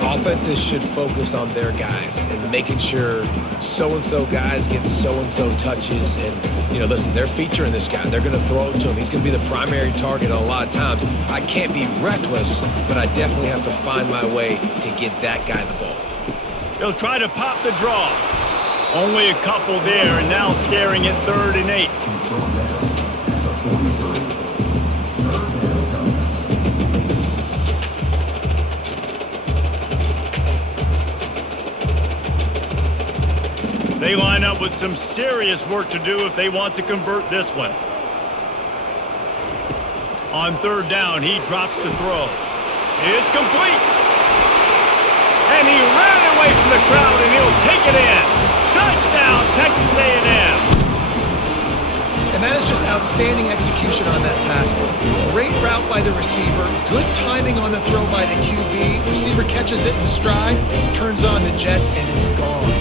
Offenses should focus on their guys and making sure so-and-so guys get so-and-so touches. And, you know, listen, they're featuring this guy. They're going to throw it to him. He's going to be the primary target a lot of times. I can't be reckless, but I definitely have to find my way to get that guy the ball. He'll try to pop the draw. Only a couple there, and now staring at 3rd and 8. They line up with some serious work to do if they want to convert this one. On 3rd down, he drops to throw. It's complete. And he ran away from the crowd, and he'll take it in. Touchdown, Texas A&M. And that is just outstanding execution on that pass play. Great route by the receiver, good timing on the throw by the QB. Receiver catches it in stride, turns on the jets, and is gone.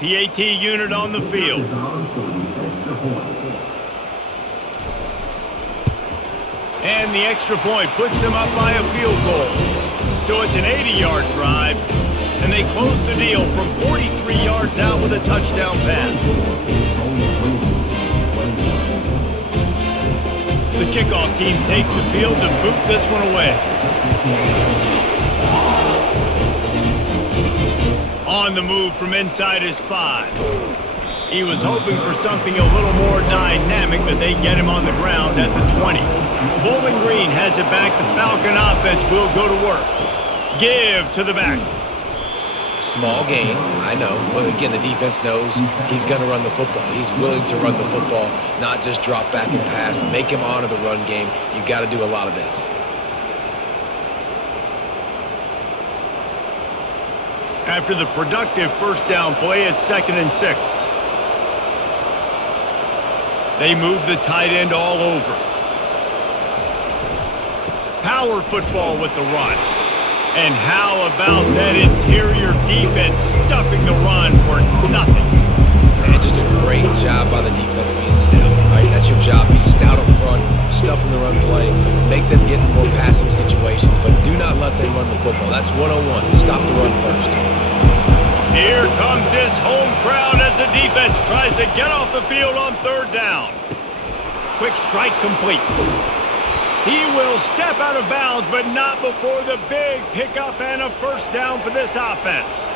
PAT unit on the field. And the extra point puts them up by a field goal. So it's an 80-yard drive, and they close the deal from 43 yards out with a touchdown pass. The kickoff team takes the field to boot this one away. On the move from inside his 5. He was hoping for something a little more dynamic, but they get him on the ground at the 20. Bowling Green has it back. The Falcon offense will go to work. Give to the back. Small gain, I know. But again, the defense knows he's going to run the football. He's willing to run the football, not just drop back and pass. Make him honor the run game. You got to do a lot of this. After the productive 1st down play, it's 2nd and 6. They move the tight end all over. Power football with the run. And how about that interior defense stuffing the run for nothing? Man, just a great job by the defense being stout. Right? That's your job. Be stout up front, stuffing the run play, make them get in more passing situations, but do not let them run the football. That's 101. Stop the run first. Here comes this home crowd as the defense tries to get off the field on 3rd down. Quick strike complete. He will step out of bounds, but not before the big pickup and a first down for this offense.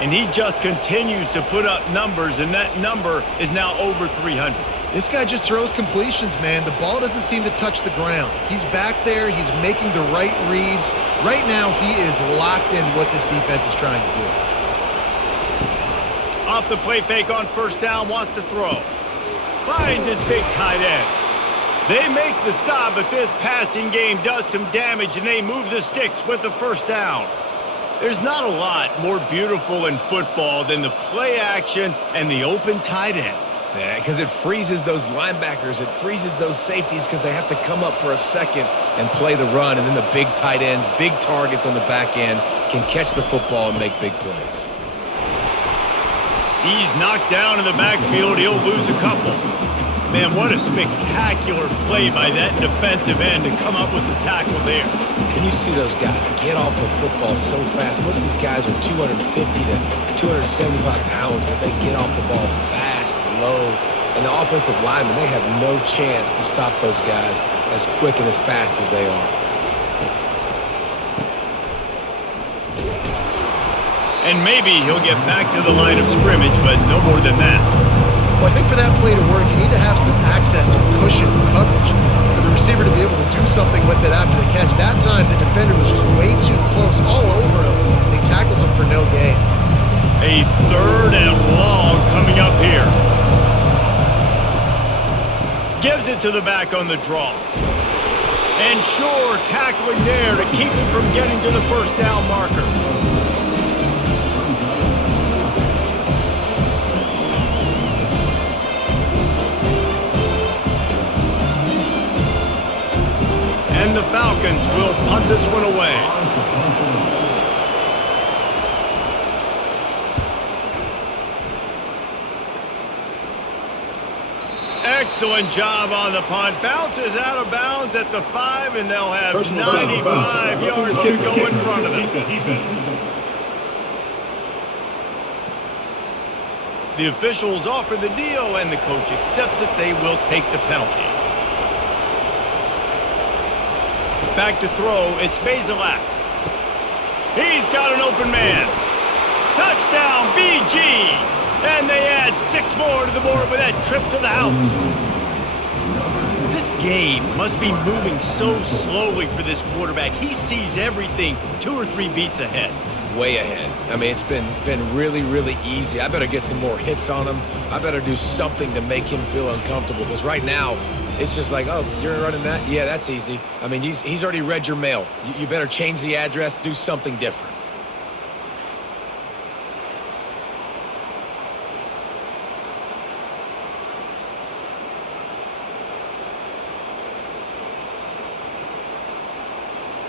And he just continues to put up numbers, and that number is now over 300. This guy just throws completions, man. The ball doesn't seem to touch the ground. He's back there. He's making the right reads. Right now, he is locked into what this defense is trying to do. Off the play fake on first down, wants to throw. Finds his big tight end. They make the stop, but this passing game does some damage, and they move the sticks with the first down. There's not a lot more beautiful in football than the play action and the open tight end. Yeah, because it freezes those linebackers. It freezes those safeties because they have to come up for a second and play the run, and then the big tight ends, big targets on the back end can catch the football and make big plays. He's knocked down in the backfield. He'll lose a couple. Man, what a spectacular play by that defensive end to come up with the tackle there. And you see those guys get off the football so fast. Most of these guys are 250 to 275 pounds, but they get off the ball fast, low. And the offensive linemen, they have no chance to stop those guys as quick and as fast as they are. And maybe he'll get back to the line of scrimmage, but no more than that. Well, I think for that play to work, you need to have some access and cushion and coverage for the receiver to be able to do something with it after the catch. That time, the defender was just way too close, all over him. He tackles him for no gain. A third and long coming up here. Gives it to the back on the draw. And sure, tackling there to keep him from getting to the first down marker. And the Falcons will punt this one away. Excellent job on the punt. Bounces out of bounds at the 5, and they'll have 95 yards to go in front of them. The officials offer the deal, and the coach accepts it. They will take the penalty. Back to throw, it's Bazelak. He's got an open man. Touchdown, BG! And they add 6 more to the board with that trip to the house. This game must be moving so slowly for this quarterback. He sees everything 2 or 3 beats ahead. Way ahead. I mean, it's been really, really easy. I better get some more hits on him. I better do something to make him feel uncomfortable, because right now, it's just like, oh, you're running that? Yeah, that's easy. I mean, he's already read your mail. You better change the address, do something different.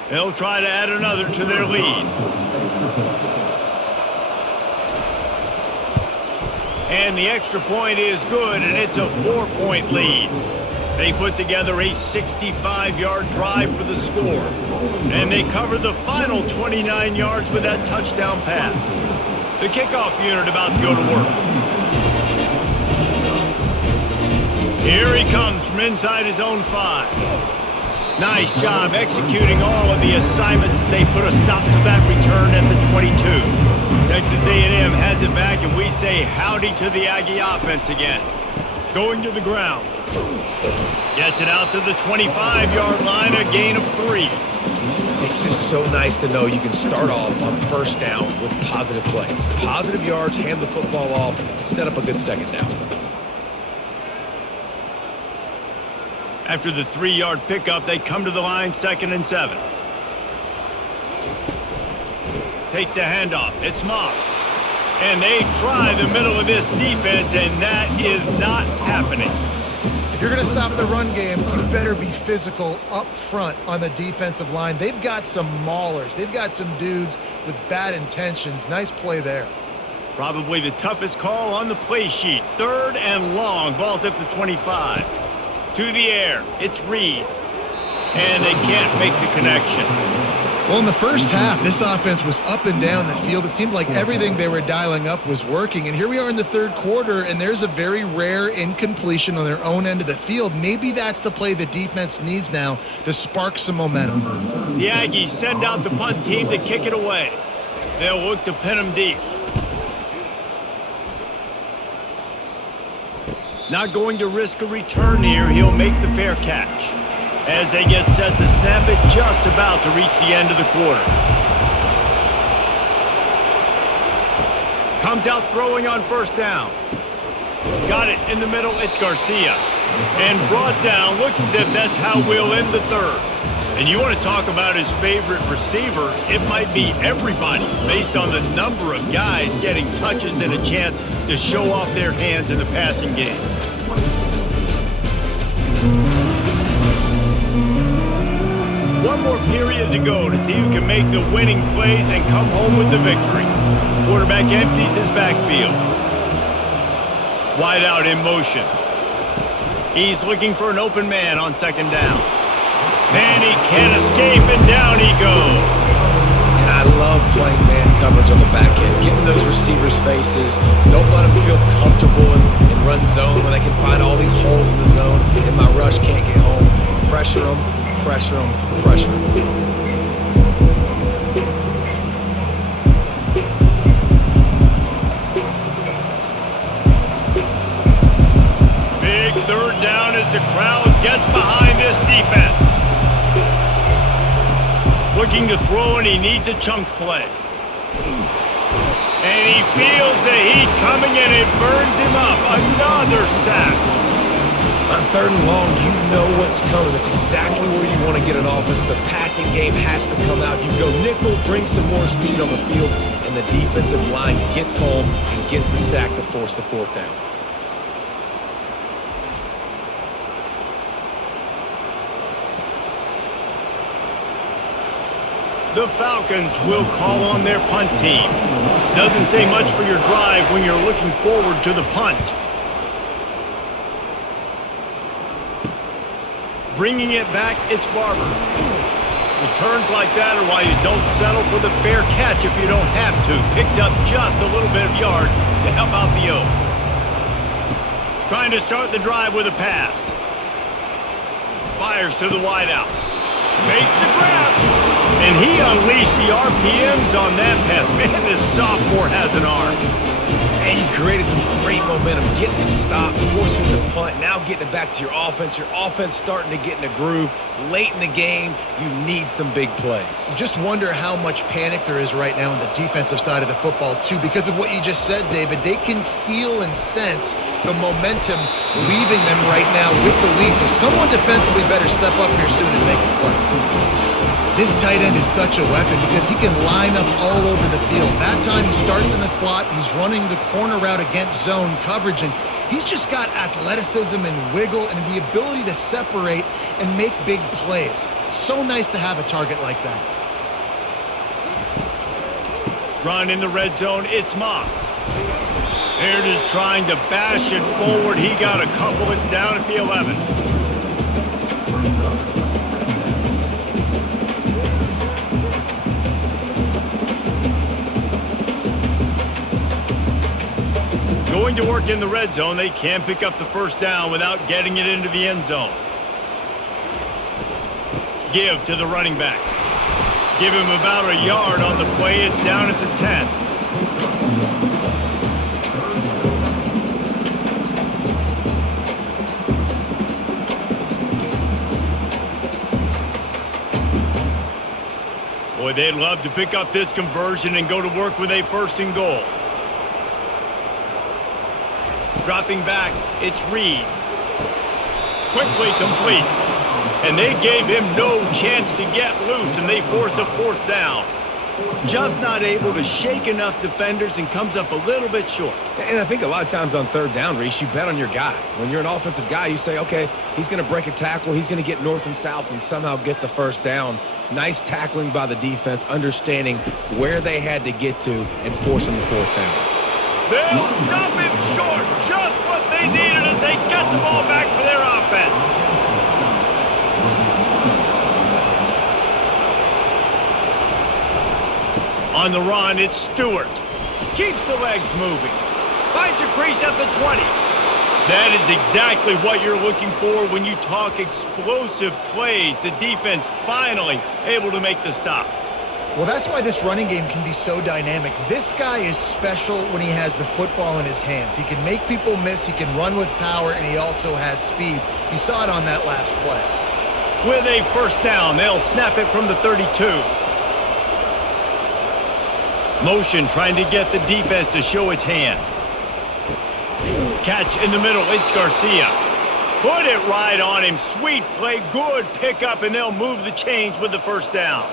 They'll try to add another to their lead. And the extra point is good, and it's a 4-point lead. They put together a 65-yard drive for the score. And they cover the final 29 yards with that touchdown pass. The kickoff unit about to go to work. Here he comes from inside his own 5. Nice job executing all of the assignments as they put a stop to that return at the 22. Texas A&M has it back, and we say howdy to the Aggie offense again. Going to the ground. Gets it out to the 25-yard line, a gain of 3. It's just so nice to know you can start off on first down with positive plays. Positive yards, hand the football off, set up a good second down. After the 3-yard pickup, they come to the line, 2nd and 7. Takes the handoff. It's Moss. And they try the middle of this defense, and that is not happening. If you're going to stop the run game, you better be physical up front on the defensive line. They've got some maulers. They've got some dudes with bad intentions. Nice play there. Probably the toughest call on the play sheet. 3rd and long. Ball's at the 25. To the air. It's Reed. And they can't make the connection. Well, in the first half, this offense was up and down the field. It seemed like everything they were dialing up was working. And here we are in the third quarter, and there's a very rare incompletion on their own end of the field. Maybe that's the play the defense needs now to spark some momentum. The Aggies send out the punt team to kick it away. They'll look to pin them deep. Not going to risk a return here. He'll make the fair catch as they get set to snap it just about to reach the end of the quarter. Comes out throwing on first down. Got it in the middle. It's Garcia. And brought down. Looks as if that's how we'll end the third. And you want to talk about his favorite receiver, it might be everybody based on the number of guys getting touches and a chance to show off their hands in the passing game. One more period to go to see who can make the winning plays and come home with the victory. Quarterback empties his backfield. Wide out in motion. He's looking for an open man on second down. And he can't escape, and down he goes. And I love playing man coverage on the back end, getting those receivers' faces. Don't let them feel comfortable in run zone when they can find all these holes in the zone, and my rush can't get home. Pressure them, pressure them, pressure them. Big third down as the crowd gets behind this defense. Looking to throw, and he needs a chunk play. And he feels the heat coming, and it burns him up. Another sack. On third and long, you know what's coming. That's exactly where you want to get an offense. The passing game has to come out. You go nickel, bring some more speed on the field, and the defensive line gets home and gets the sack to force the fourth down. The Falcons will call on their punt team. Doesn't say much for your drive when you're looking forward to the punt. Bringing it back, it's Barber. Returns like that are why you don't settle for the fair catch if you don't have to. Picks up just a little bit of yards to help out the O. Trying to start the drive with a pass. Fires to the wideout. Makes the grab. And he unleashed the RPMs on that pass. Man, this sophomore has an arm. And you've created some great momentum, getting the stop, forcing the punt, now getting it back to your offense. Your offense starting to get in a groove. Late in the game, you need some big plays. You just wonder how much panic there is right now on the defensive side of the football, too. Because of what you just said, David, they can feel and sense the momentum leaving them right now with the lead. So someone defensively better step up here soon and make a play. This tight end is such a weapon because he can line up all over the field. That time he starts in a slot, he's running the corner route against zone coverage, and he's just got athleticism and wiggle and the ability to separate and make big plays. It's so nice to have a target like that. Run in the red zone, it's Moss. They're just trying to bash it forward. He got a couple, it's down at the 11. Going to work in the red zone. They can't pick up the first down without getting it into the end zone. Give to the running back. Give him about a yard on the play. It's down at the 10. Boy, they'd love to pick up this conversion and go to work with a first and goal. Dropping back, it's Reed. Quickly complete. And they gave him no chance to get loose, and they force a fourth down. Just not able to shake enough defenders and comes up a little bit short. And I think a lot of times on third down, Reese, you bet on your guy. When you're an offensive guy, you say, okay, he's going to break a tackle, he's going to get north and south and somehow get the first down. Nice tackling by the defense, understanding where they had to get to and forcing the fourth down. They'll stop him short. Just what they needed as they get the ball back for their offense. On the run, it's Stewart. Keeps the legs moving. Finds a crease at the 20. That is exactly what you're looking for when you talk explosive plays. The defense finally able to make the stop. Well, that's why this running game can be so dynamic. This guy is special when he has the football in his hands. He can make people miss, he can run with power, and he also has speed. You saw it on that last play. With a first down, they'll snap it from the 32. Motion trying to get the defense to show his hand. Catch in the middle, it's Garcia. Put it right on him. Sweet play, good pickup, and they'll move the chains with the first down.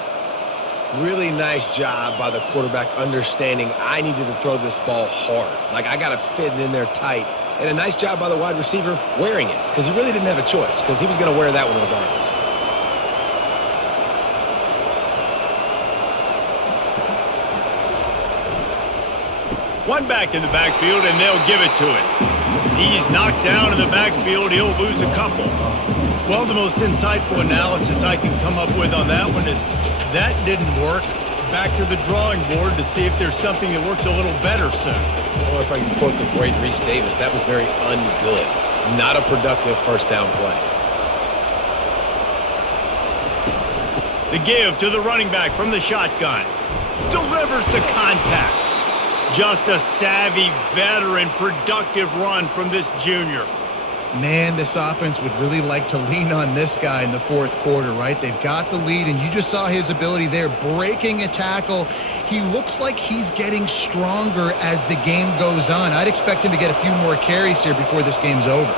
Really nice job by the quarterback understanding I needed to throw this ball hard. Like, I got to fit it in there tight. And a nice job by the wide receiver wearing it, because he really didn't have a choice, because he was going to wear that one regardless. One back in the backfield, and they'll give it to him. He's knocked down in the backfield. He'll lose a couple. Well, the most insightful analysis I can come up with on that one is that didn't work. Back to the drawing board to see if there's something that works a little better soon. Or if I can quote the great Reese Davis, that was very ungood. Not a productive first down play. The give to the running back from the shotgun. Delivers the contact. Just a savvy, veteran, productive run from this junior. Man, this offense would really like to lean on this guy in the fourth quarter, right? They've got the lead, and you just saw his ability there, breaking a tackle. He looks like he's getting stronger as the game goes on. I'd expect him to get a few more carries here before this game's over.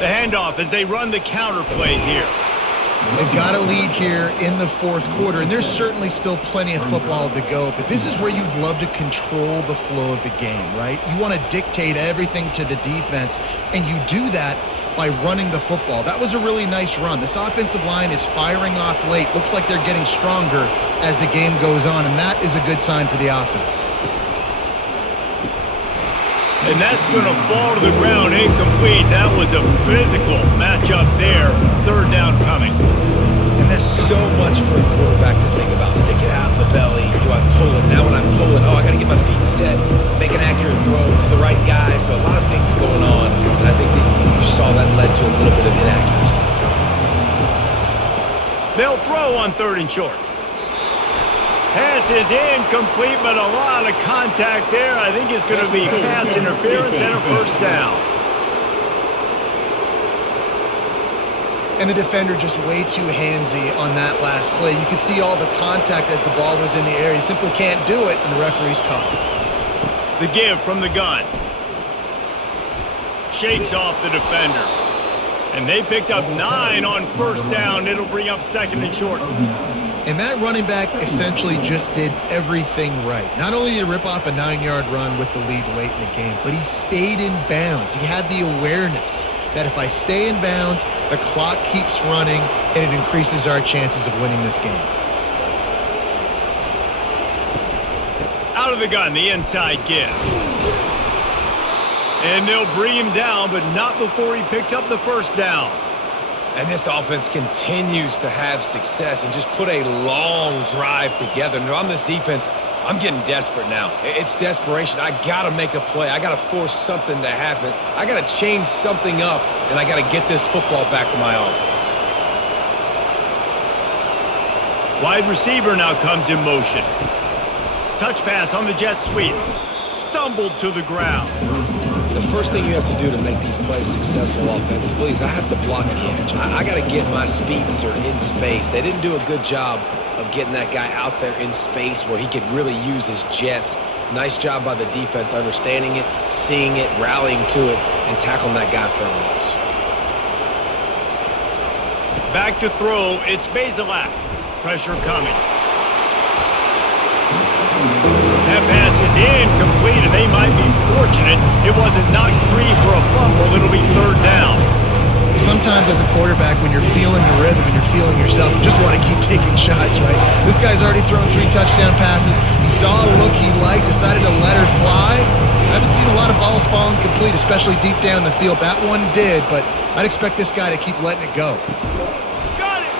The handoff as they run the counter play here. They've got a lead here in the fourth quarter, and there's certainly still plenty of football to go, but this is where you'd love to control the flow of the game, right? You want to dictate everything to the defense, and you do that by running the football. That was a really nice run. This offensive line is firing off late. Looks like they're getting stronger as the game goes on, and that is a good sign for the offense. And that's going to fall to the ground incomplete. That was a physical matchup there. Third down coming. And there's so much for a quarterback to think about. Stick it out in the belly. Do I pull it? Now when I'm pulling, I got to get my feet set, make an accurate throw to the right guy. So a lot of things going on. And I think that you saw that led to a little bit of inaccuracy. They'll throw on third and short. Pass is incomplete, but a lot of contact there. I think it's going to be pass interference and a first down. And the defender just way too handsy on that last play. You could see all the contact as the ball was in the air. He simply can't do it, and the referee's caught it. The give from the gun. Shakes off the defender. And they picked up 9 on first down. It'll bring up second and short. And that running back essentially just did everything right. Not only did he rip off a 9-yard run with the lead late in the game, but he stayed in bounds. He had the awareness that if I stay in bounds, the clock keeps running, and it increases our chances of winning this game. Out of the gun, the inside give. And they'll bring him down, but not before he picks up the first down. And this offense continues to have success and just put a long drive together. And on this defense, I'm getting desperate now. It's desperation. I got to make a play. I got to force something to happen. I got to change something up, and I got to get this football back to my offense. Wide receiver now comes in motion. Touch pass on the jet sweep. Stumbled to the ground. The first thing you have to do to make these plays successful offensively is I have to block the edge. I got to get my speedster in space. They didn't do a good job of getting that guy out there in space where he could really use his jets. Nice job by the defense understanding it, seeing it, rallying to it, and tackling that guy for a loss. Back to throw, it's Bazelak. Pressure coming. That pass is incomplete, and they might be fortunate it wasn't knocked free for a fumble. It'll be third down. Sometimes as a quarterback, when you're feeling the rhythm and you're feeling yourself, you just want to keep taking shots, right? This guy's already thrown 3 touchdown passes. He saw a look he liked, decided to let her fly. I haven't seen a lot of balls falling complete, especially deep down the field. That one did, but I'd expect this guy to keep letting it go. Got it!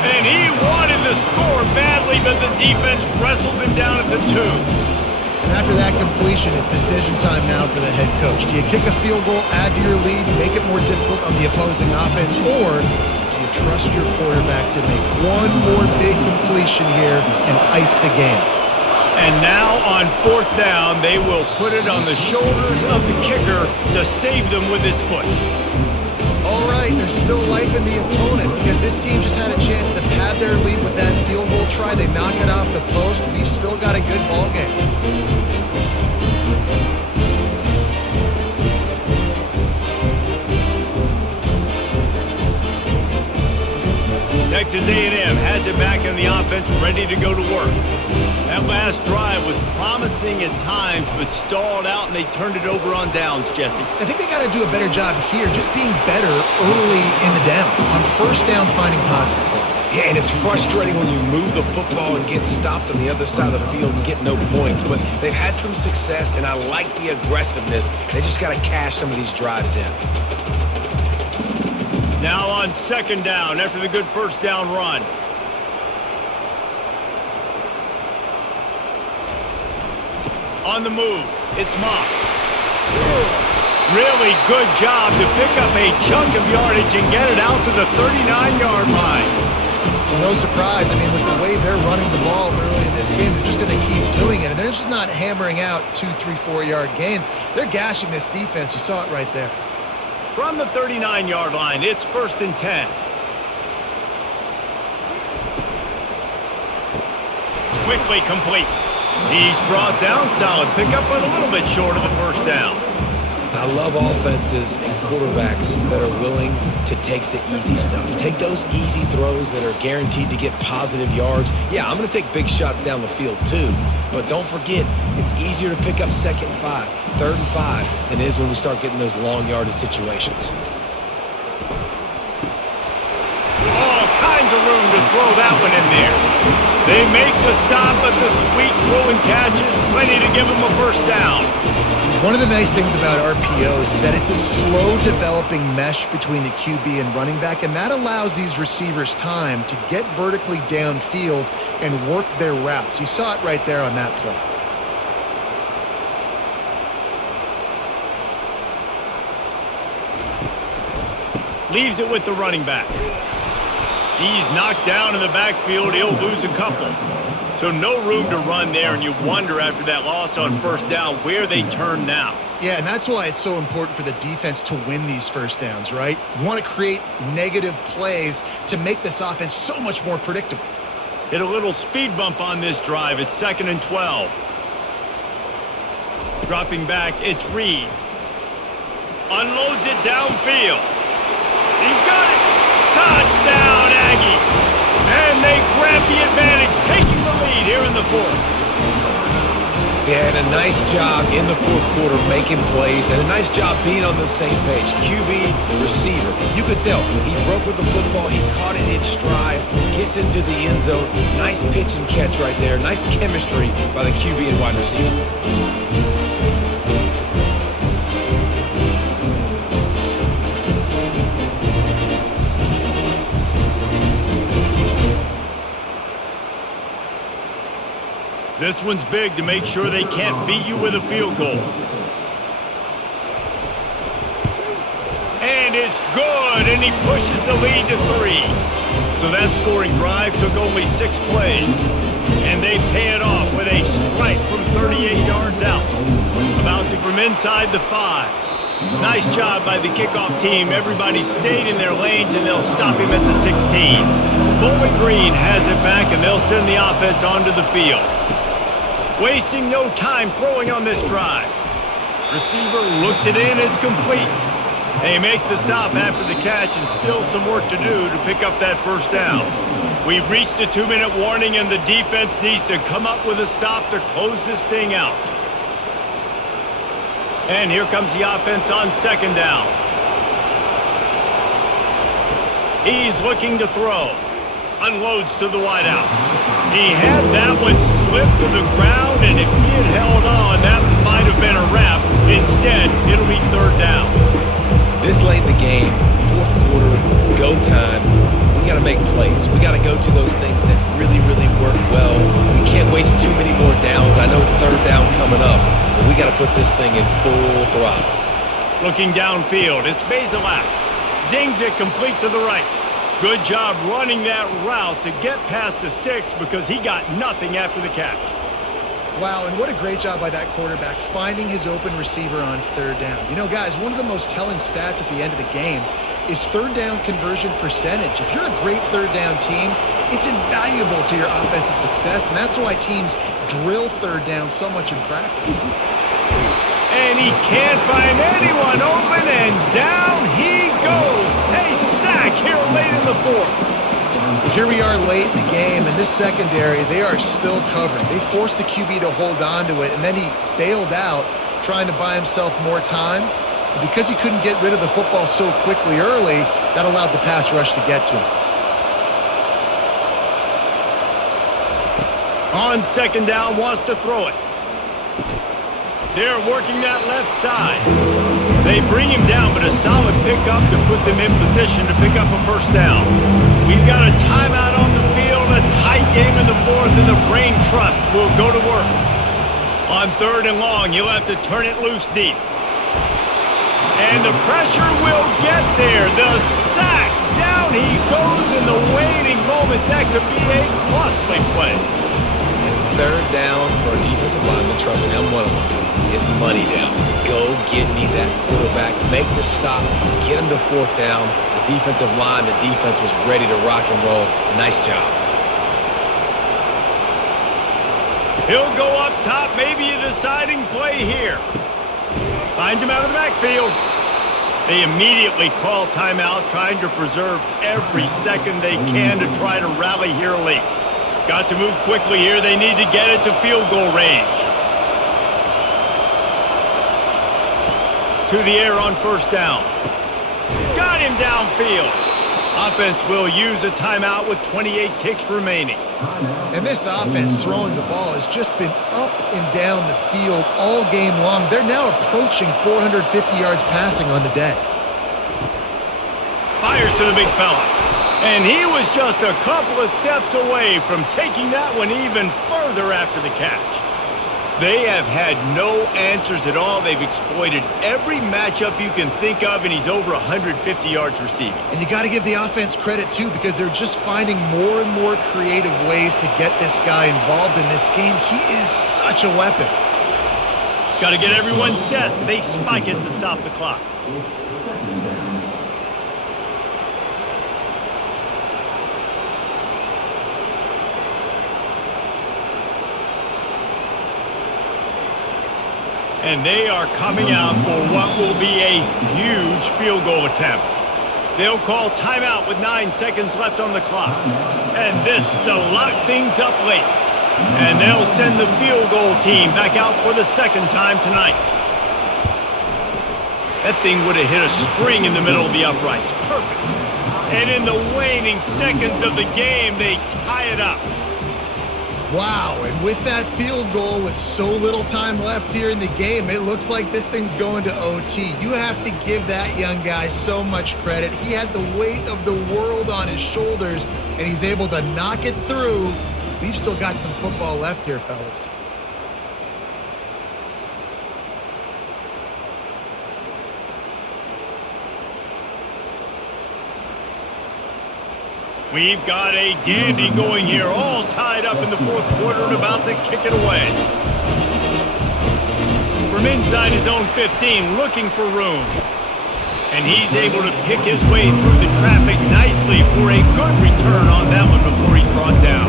And he wanted to score badly, but the defense wrestles him down at the 2. And after that completion, it's decision time now for the head coach. Do you kick a field goal, add to your lead, make it more difficult on the opposing offense, or do you trust your quarterback to make one more big completion here and ice the game? And now on 4th down, they will put it on the shoulders of the kicker to save them with his foot. All right, there's still life in the opponent because this team just had a chance to pad their lead with that field goal try. They knock it off the post. We've still got a good ball game. Texas A&M has it back in the offense, ready to go to work. That last drive was promising at times, but stalled out, and they turned it over on downs, Jesse. I think they got to do a better job here, just being better early in the downs. On 1st down, finding positive plays. Yeah, and it's frustrating when you move the football and get stopped on the other side of the field and get no points. But they've had some success, and I like the aggressiveness. They just got to cash some of these drives in. Now on 2nd down after the good 1st down run. On the move, it's Moss. Really good job to pick up a chunk of yardage and get it out to the 39-yard line. Well, no surprise. I mean, with the way they're running the ball early in this game, they're just going to keep doing it. And they're just not hammering out 2, 3, 4-yard gains. They're gashing this defense. You saw it right there. From the 39-yard line, it's 1st and 10. Quickly complete. He's brought down, solid pickup, but a little bit short of the 1st down. I love offenses and quarterbacks that are willing to take the easy stuff. Take those easy throws that are guaranteed to get positive yards. Yeah, I'm going to take big shots down the field too, but don't forget, it's easier to pick up 2nd and 5, 3rd and 5 than it is when we start getting those long yardage situations. All kinds of room to throw that one in there. They make the stop, but the sweet throw and catch is plenty to give them a 1st down. One of the nice things about RPOs is that it's a slow developing mesh between the QB and running back, and that allows these receivers time to get vertically downfield and work their routes. You saw it right there on that play. Leaves it with the running back. He's knocked down in the backfield. He'll lose a couple. So no room to run there, and you wonder after that loss on 1st down where they turn now. Yeah, and that's why it's so important for the defense to win these 1st downs, right? You want to create negative plays to make this offense so much more predictable. Hit a little speed bump on this drive. It's 2nd and 12. Dropping back, it's Reed. Unloads it downfield. He's got it. Touchdown, Aggies. And they grab the advantage, taking the lead here in the 4th. They had a nice job in the 4th quarter making plays and a nice job being on the same page. QB, receiver. You could tell he broke with the football. He caught it in stride, gets into the end zone. Nice pitch and catch right there. Nice chemistry by the QB and wide receiver. This one's big to make sure they can't beat you with a field goal. And it's good, and he pushes the lead to 3. So that scoring drive took only 6 plays, and they pay it off with a strike from 38 yards out. About to from inside the 5. Nice job by the kickoff team. Everybody stayed in their lanes, and they'll stop him at the 16. Bowling Green has it back, and they'll send the offense onto the field. Wasting no time throwing on this drive. Receiver looks it in, it's complete. They make the stop after the catch, and still some work to do to pick up that 1st down. We've reached the 2-minute warning, and the defense needs to come up with a stop to close this thing out. And here comes the offense on 2nd down. He's looking to throw. Unloads to the wideout. He had that one slip to the ground, and if he had held on, that might have been a wrap. Instead, it'll be 3rd down. This late in the game, 4th quarter, go time. We got to make plays. We got to go this thing in full throttle. Looking downfield, it's Bazelak. Zings it complete to the right. Good job running that route to get past the sticks because he got nothing after the catch. Wow, and what a great job by that quarterback finding his open receiver on third down. You know, guys, one of the most telling stats at the end of the game is third down conversion percentage. If you're a great third down team, it's invaluable to your offensive success, and that's why teams drill third down so much in practice. And he can't find anyone open, and down he goes. A sack here late in the fourth. Here we are late in the game, and this secondary, they are still covering. They forced the QB to hold on to it, and then he bailed out trying to buy himself more time. And because he couldn't get rid of the football so quickly early, that allowed the pass rush to get to him. On second down, wants to throw it. They're working that left side. They bring him down, but a solid pickup to put them in position to pick up a first down. We've got a timeout on the field, a tight game in the fourth, and the brain trust will go to work. On third and long, you'll have to turn it loose deep. And the pressure will get there. The sack. Down he goes in the waiting moments. That could be a costly play. And third down for a defensive lineman, trust me, I'm one of them, is money down. Go get me that quarterback, make the stop, get him to fourth down. The defensive line, the defense was ready to rock and roll. Nice job. He'll go up top, maybe a deciding play here. Finds him out of the backfield. They immediately call timeout, trying to preserve every second they can to try to rally here late. Got to move quickly here. They need to get it to field goal range. To the air on first down. Got him downfield. Offense will use a timeout with 28 ticks remaining. And this offense throwing the ball has just been up and down the field all game long. They're now approaching 450 yards passing on the day. Fires to the big fella. And he was just a couple of steps away from taking that one even further after the catch. They have had no answers at all. They've exploited every matchup you can think of, and he's over 150 yards receiving. And you got to give the offense credit, too, because they're just finding more and more creative ways to get this guy involved in this game. He is such a weapon. Got to get everyone set. They spike it to stop the clock. And they are coming out for what will be a huge field goal attempt. They'll call timeout with 9 seconds left on the clock. And this to lock things up late. And they'll send the field goal team back out for the second time tonight. That thing would have hit a string in the middle of the uprights. Perfect. And in the waning seconds of the game, they tie it up. Wow, and with that field goal with so little time left here in the game, it looks like this thing's going to OT. You have to give that young guy so much credit. He had the weight of the world on his shoulders, and he's able to knock it through. We've still got some football left here, fellas. We've got a dandy going here, all tied up in the fourth quarter and about to kick it away. From inside his own 15, looking for room. And he's able to pick his way through the traffic nicely for a good return on that one before he's brought down.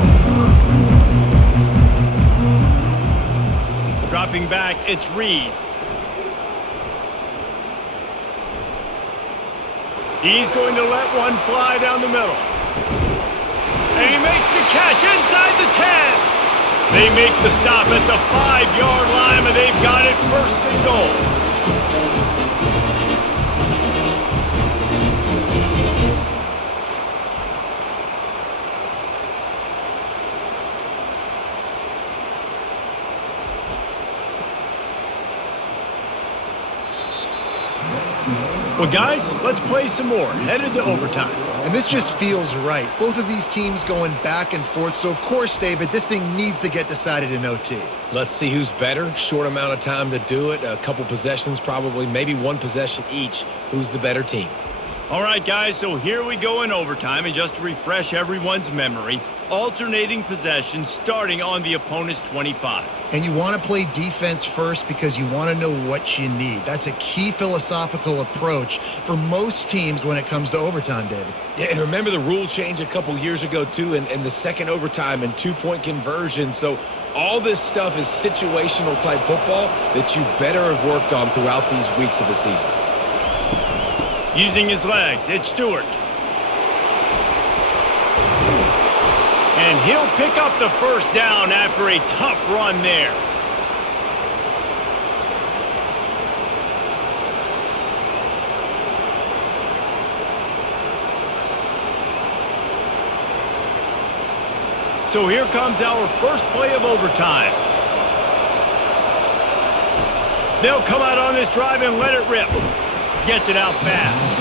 Dropping back, it's Reed. He's going to let one fly down the middle. And he makes the catch inside the 10. They make the stop at the 5-yard line, and they've got it first and goal. Well, guys, let's play some more. Headed to overtime. And this just feels right. Both of these teams going back and forth. So, of course, David, this thing needs to get decided in OT. Let's see who's better. Short amount of time to do it. A couple possessions probably, maybe one possession each. Who's the better team? All right, guys, so here we go in overtime. And just to refresh everyone's memory, alternating possessions starting on the opponent's 25. And you want to play defense first because you want to know what you need. That's a key philosophical approach for most teams when it comes to overtime, David. Yeah, and remember the rule change a couple years ago, too, and the second overtime and two-point conversion. So all this stuff is situational type football that you better have worked on throughout these weeks of the season. Using his legs, it's Stewart. And he'll pick up the first down after a tough run there. So here comes our first play of overtime. They'll come out on this drive and let it rip. Gets it out fast.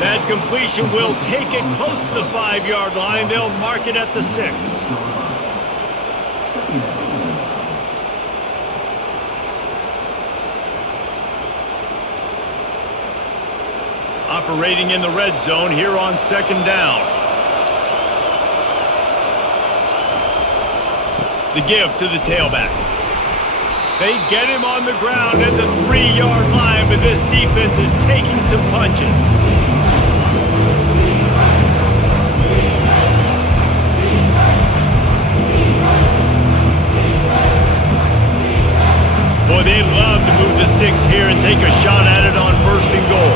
That completion will take it close to the 5-yard line. They'll mark it at the 6. Operating in the red zone here on second down. The give to the tailback. They get him on the ground at the 3-yard line, but this defense is taking some punches. Boy, they'd love to move the sticks here and take a shot at it on first and goal.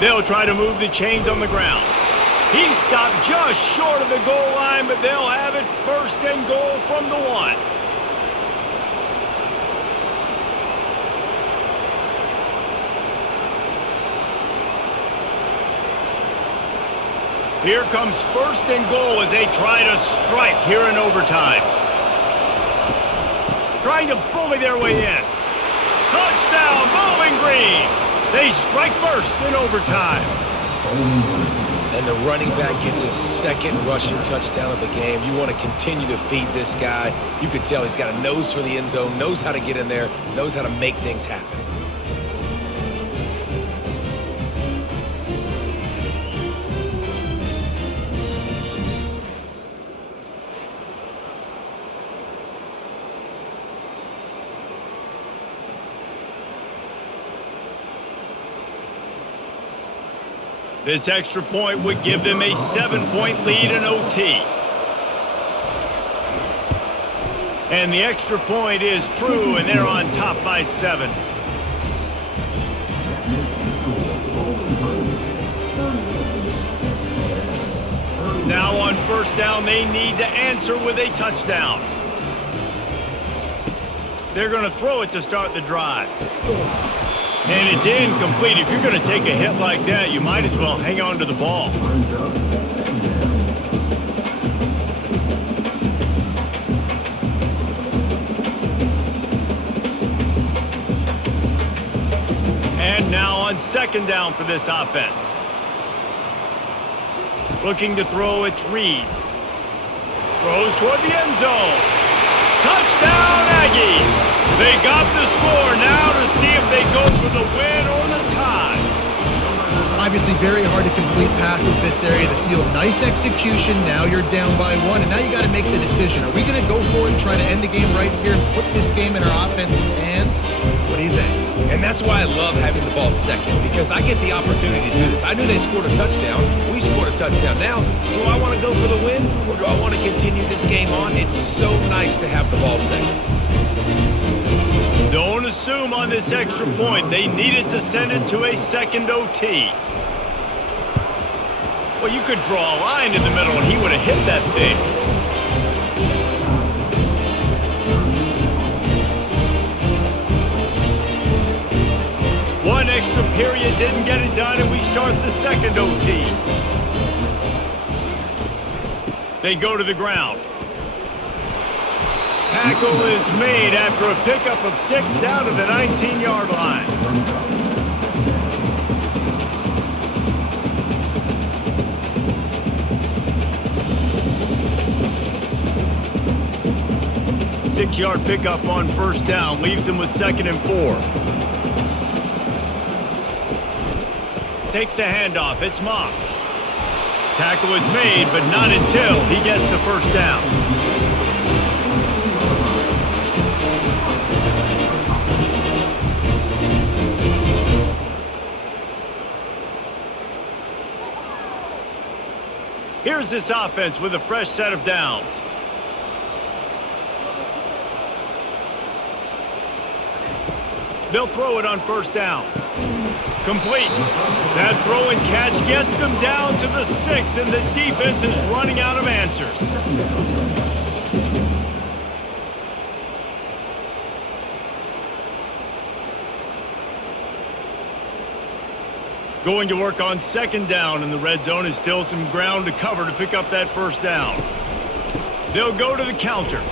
They'll try to move the chains on the ground. He stopped just short of the goal line, but they'll have it first and goal from the 1. Here comes first and goal as they try to strike here in overtime. Trying to bully their way in. Touchdown, Bowling Green! They strike first in overtime. And the running back gets his second rushing touchdown of the game. You want to continue to feed this guy. You can tell he's got a nose for the end zone, knows how to get in there, knows how to make things happen. This extra point would give them a 7-point lead in OT. And the extra point is true, and they're on top by 7. Now on first down, they need to answer with a touchdown. They're going to throw it to start the drive. And it's incomplete. If you're going to take a hit like that, you might as well hang on to the ball. And now on second down for this offense. Looking to throw, it's Reed. Throws toward the end zone. Touchdown, Aggies! They got the score now to see if they go for the win or the tie. Obviously very hard to complete passes this area of the field. Nice execution. Now you're down by 1, and now you got to make the decision. Are we going to go for it and try to end the game right here and put this game in our offense's hands? What do you think? And that's why I love having the ball second, because I get the opportunity to do this. I knew they scored a touchdown. We scored a touchdown. Now, do I want to go for the win, or do I want to continue this game on? It's so nice to have the ball second. Don't assume on this extra point. They needed to send it to a second OT. Well, you could draw a line in the middle, and he would have hit that thing. One extra period didn't get it done, and we start the second OT. They go to the ground. Tackle is made after a pickup of 6 down to the 19-yard line. 6-yard pickup on first down. Leaves him with 2nd and 4. Takes the handoff. It's Moss. Tackle is made, but not until he gets the first down. Here's this offense with a fresh set of downs. They'll throw it on first down. Complete. That throw and catch gets them down to the 6, and the defense is running out of answers. Going to work on 2nd down, and the red zone is still some ground to cover to pick up that first down. They'll go to the counter.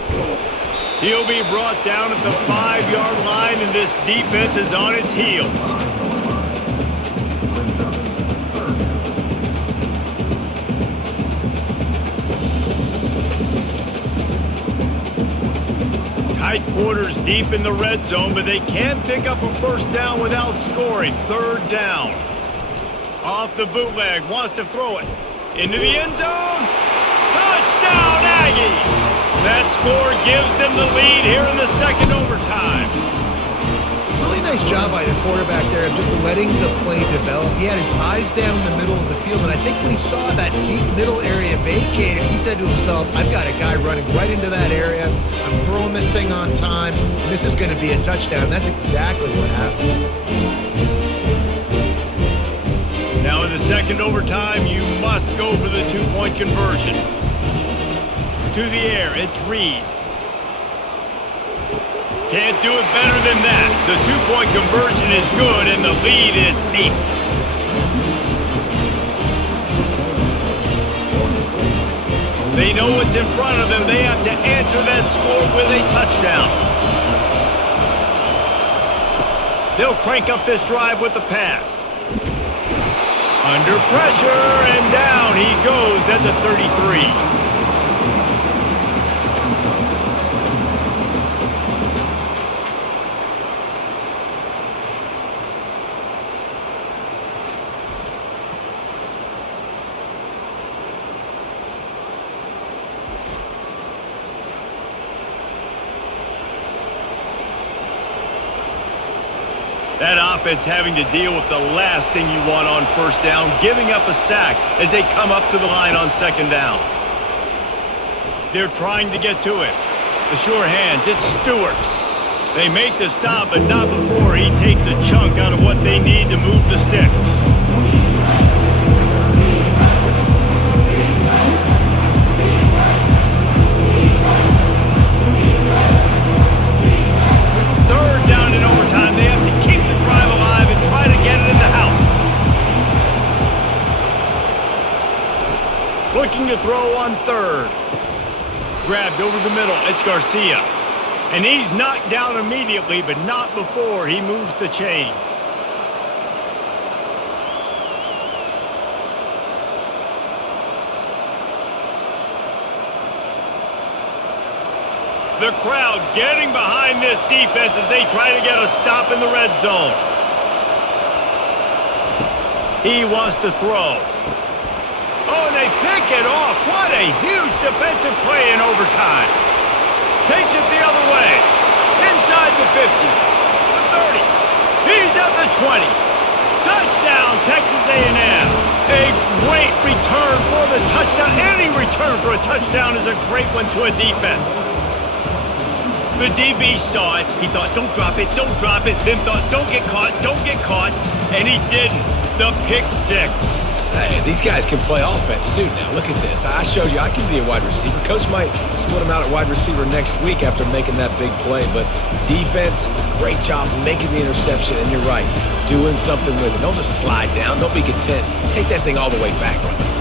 He'll be brought down at the 5-yard line, and this defense is on its heels. Tight quarters deep in the red zone, but they can't pick up a first down without scoring. 3rd down. Off the bootleg, wants to throw it. Into the end zone. Touchdown, Aggies! That score gives them the lead here in the 2nd overtime. Really nice job by the quarterback there of just letting the play develop. He had his eyes down in the middle of the field, and I think when he saw that deep middle area vacated, he said to himself, I've got a guy running right into that area. I'm throwing this thing on time, and this is going to be a touchdown. That's exactly what happened. Now in the 2nd overtime, you must go for the 2-point conversion. To the air, it's Reed. Can't do it better than that. The 2-point conversion is good, and the lead is 8. They know what's in front of them. They have to answer that score with a touchdown. They'll crank up this drive with the pass. Under pressure, and down he goes at the 33. That offense having to deal with the last thing you want on first down, giving up a sack as they come up to the line on 2nd down. They're trying to get to it. The sure hands, it's Stewart. They make the stop, but not before he takes a chunk out of what they need to move the sticks. Looking to throw on 3rd. Grabbed over the middle. It's Garcia. And he's knocked down immediately, but not before he moves the chains. The crowd getting behind this defense as they try to get a stop in the red zone. He wants to throw. Oh, and they pick it off. What a huge defensive play in overtime. Takes it the other way. Inside the 50. The 30. He's at the 20. Touchdown, Texas A&M. A great return for the touchdown. Any return for a touchdown is a great one to a defense. The DB saw it. He thought, don't drop it, don't drop it. Then thought, don't get caught, don't get caught. And he didn't. The pick 6. Hey, these guys can play offense, too. Now, look at this. I showed you I can be a wide receiver. Coach might split him out at wide receiver next week after making that big play. But defense, great job making the interception. And you're right, doing something with it. Don't just slide down. Don't be content. Take that thing all the way back, brother.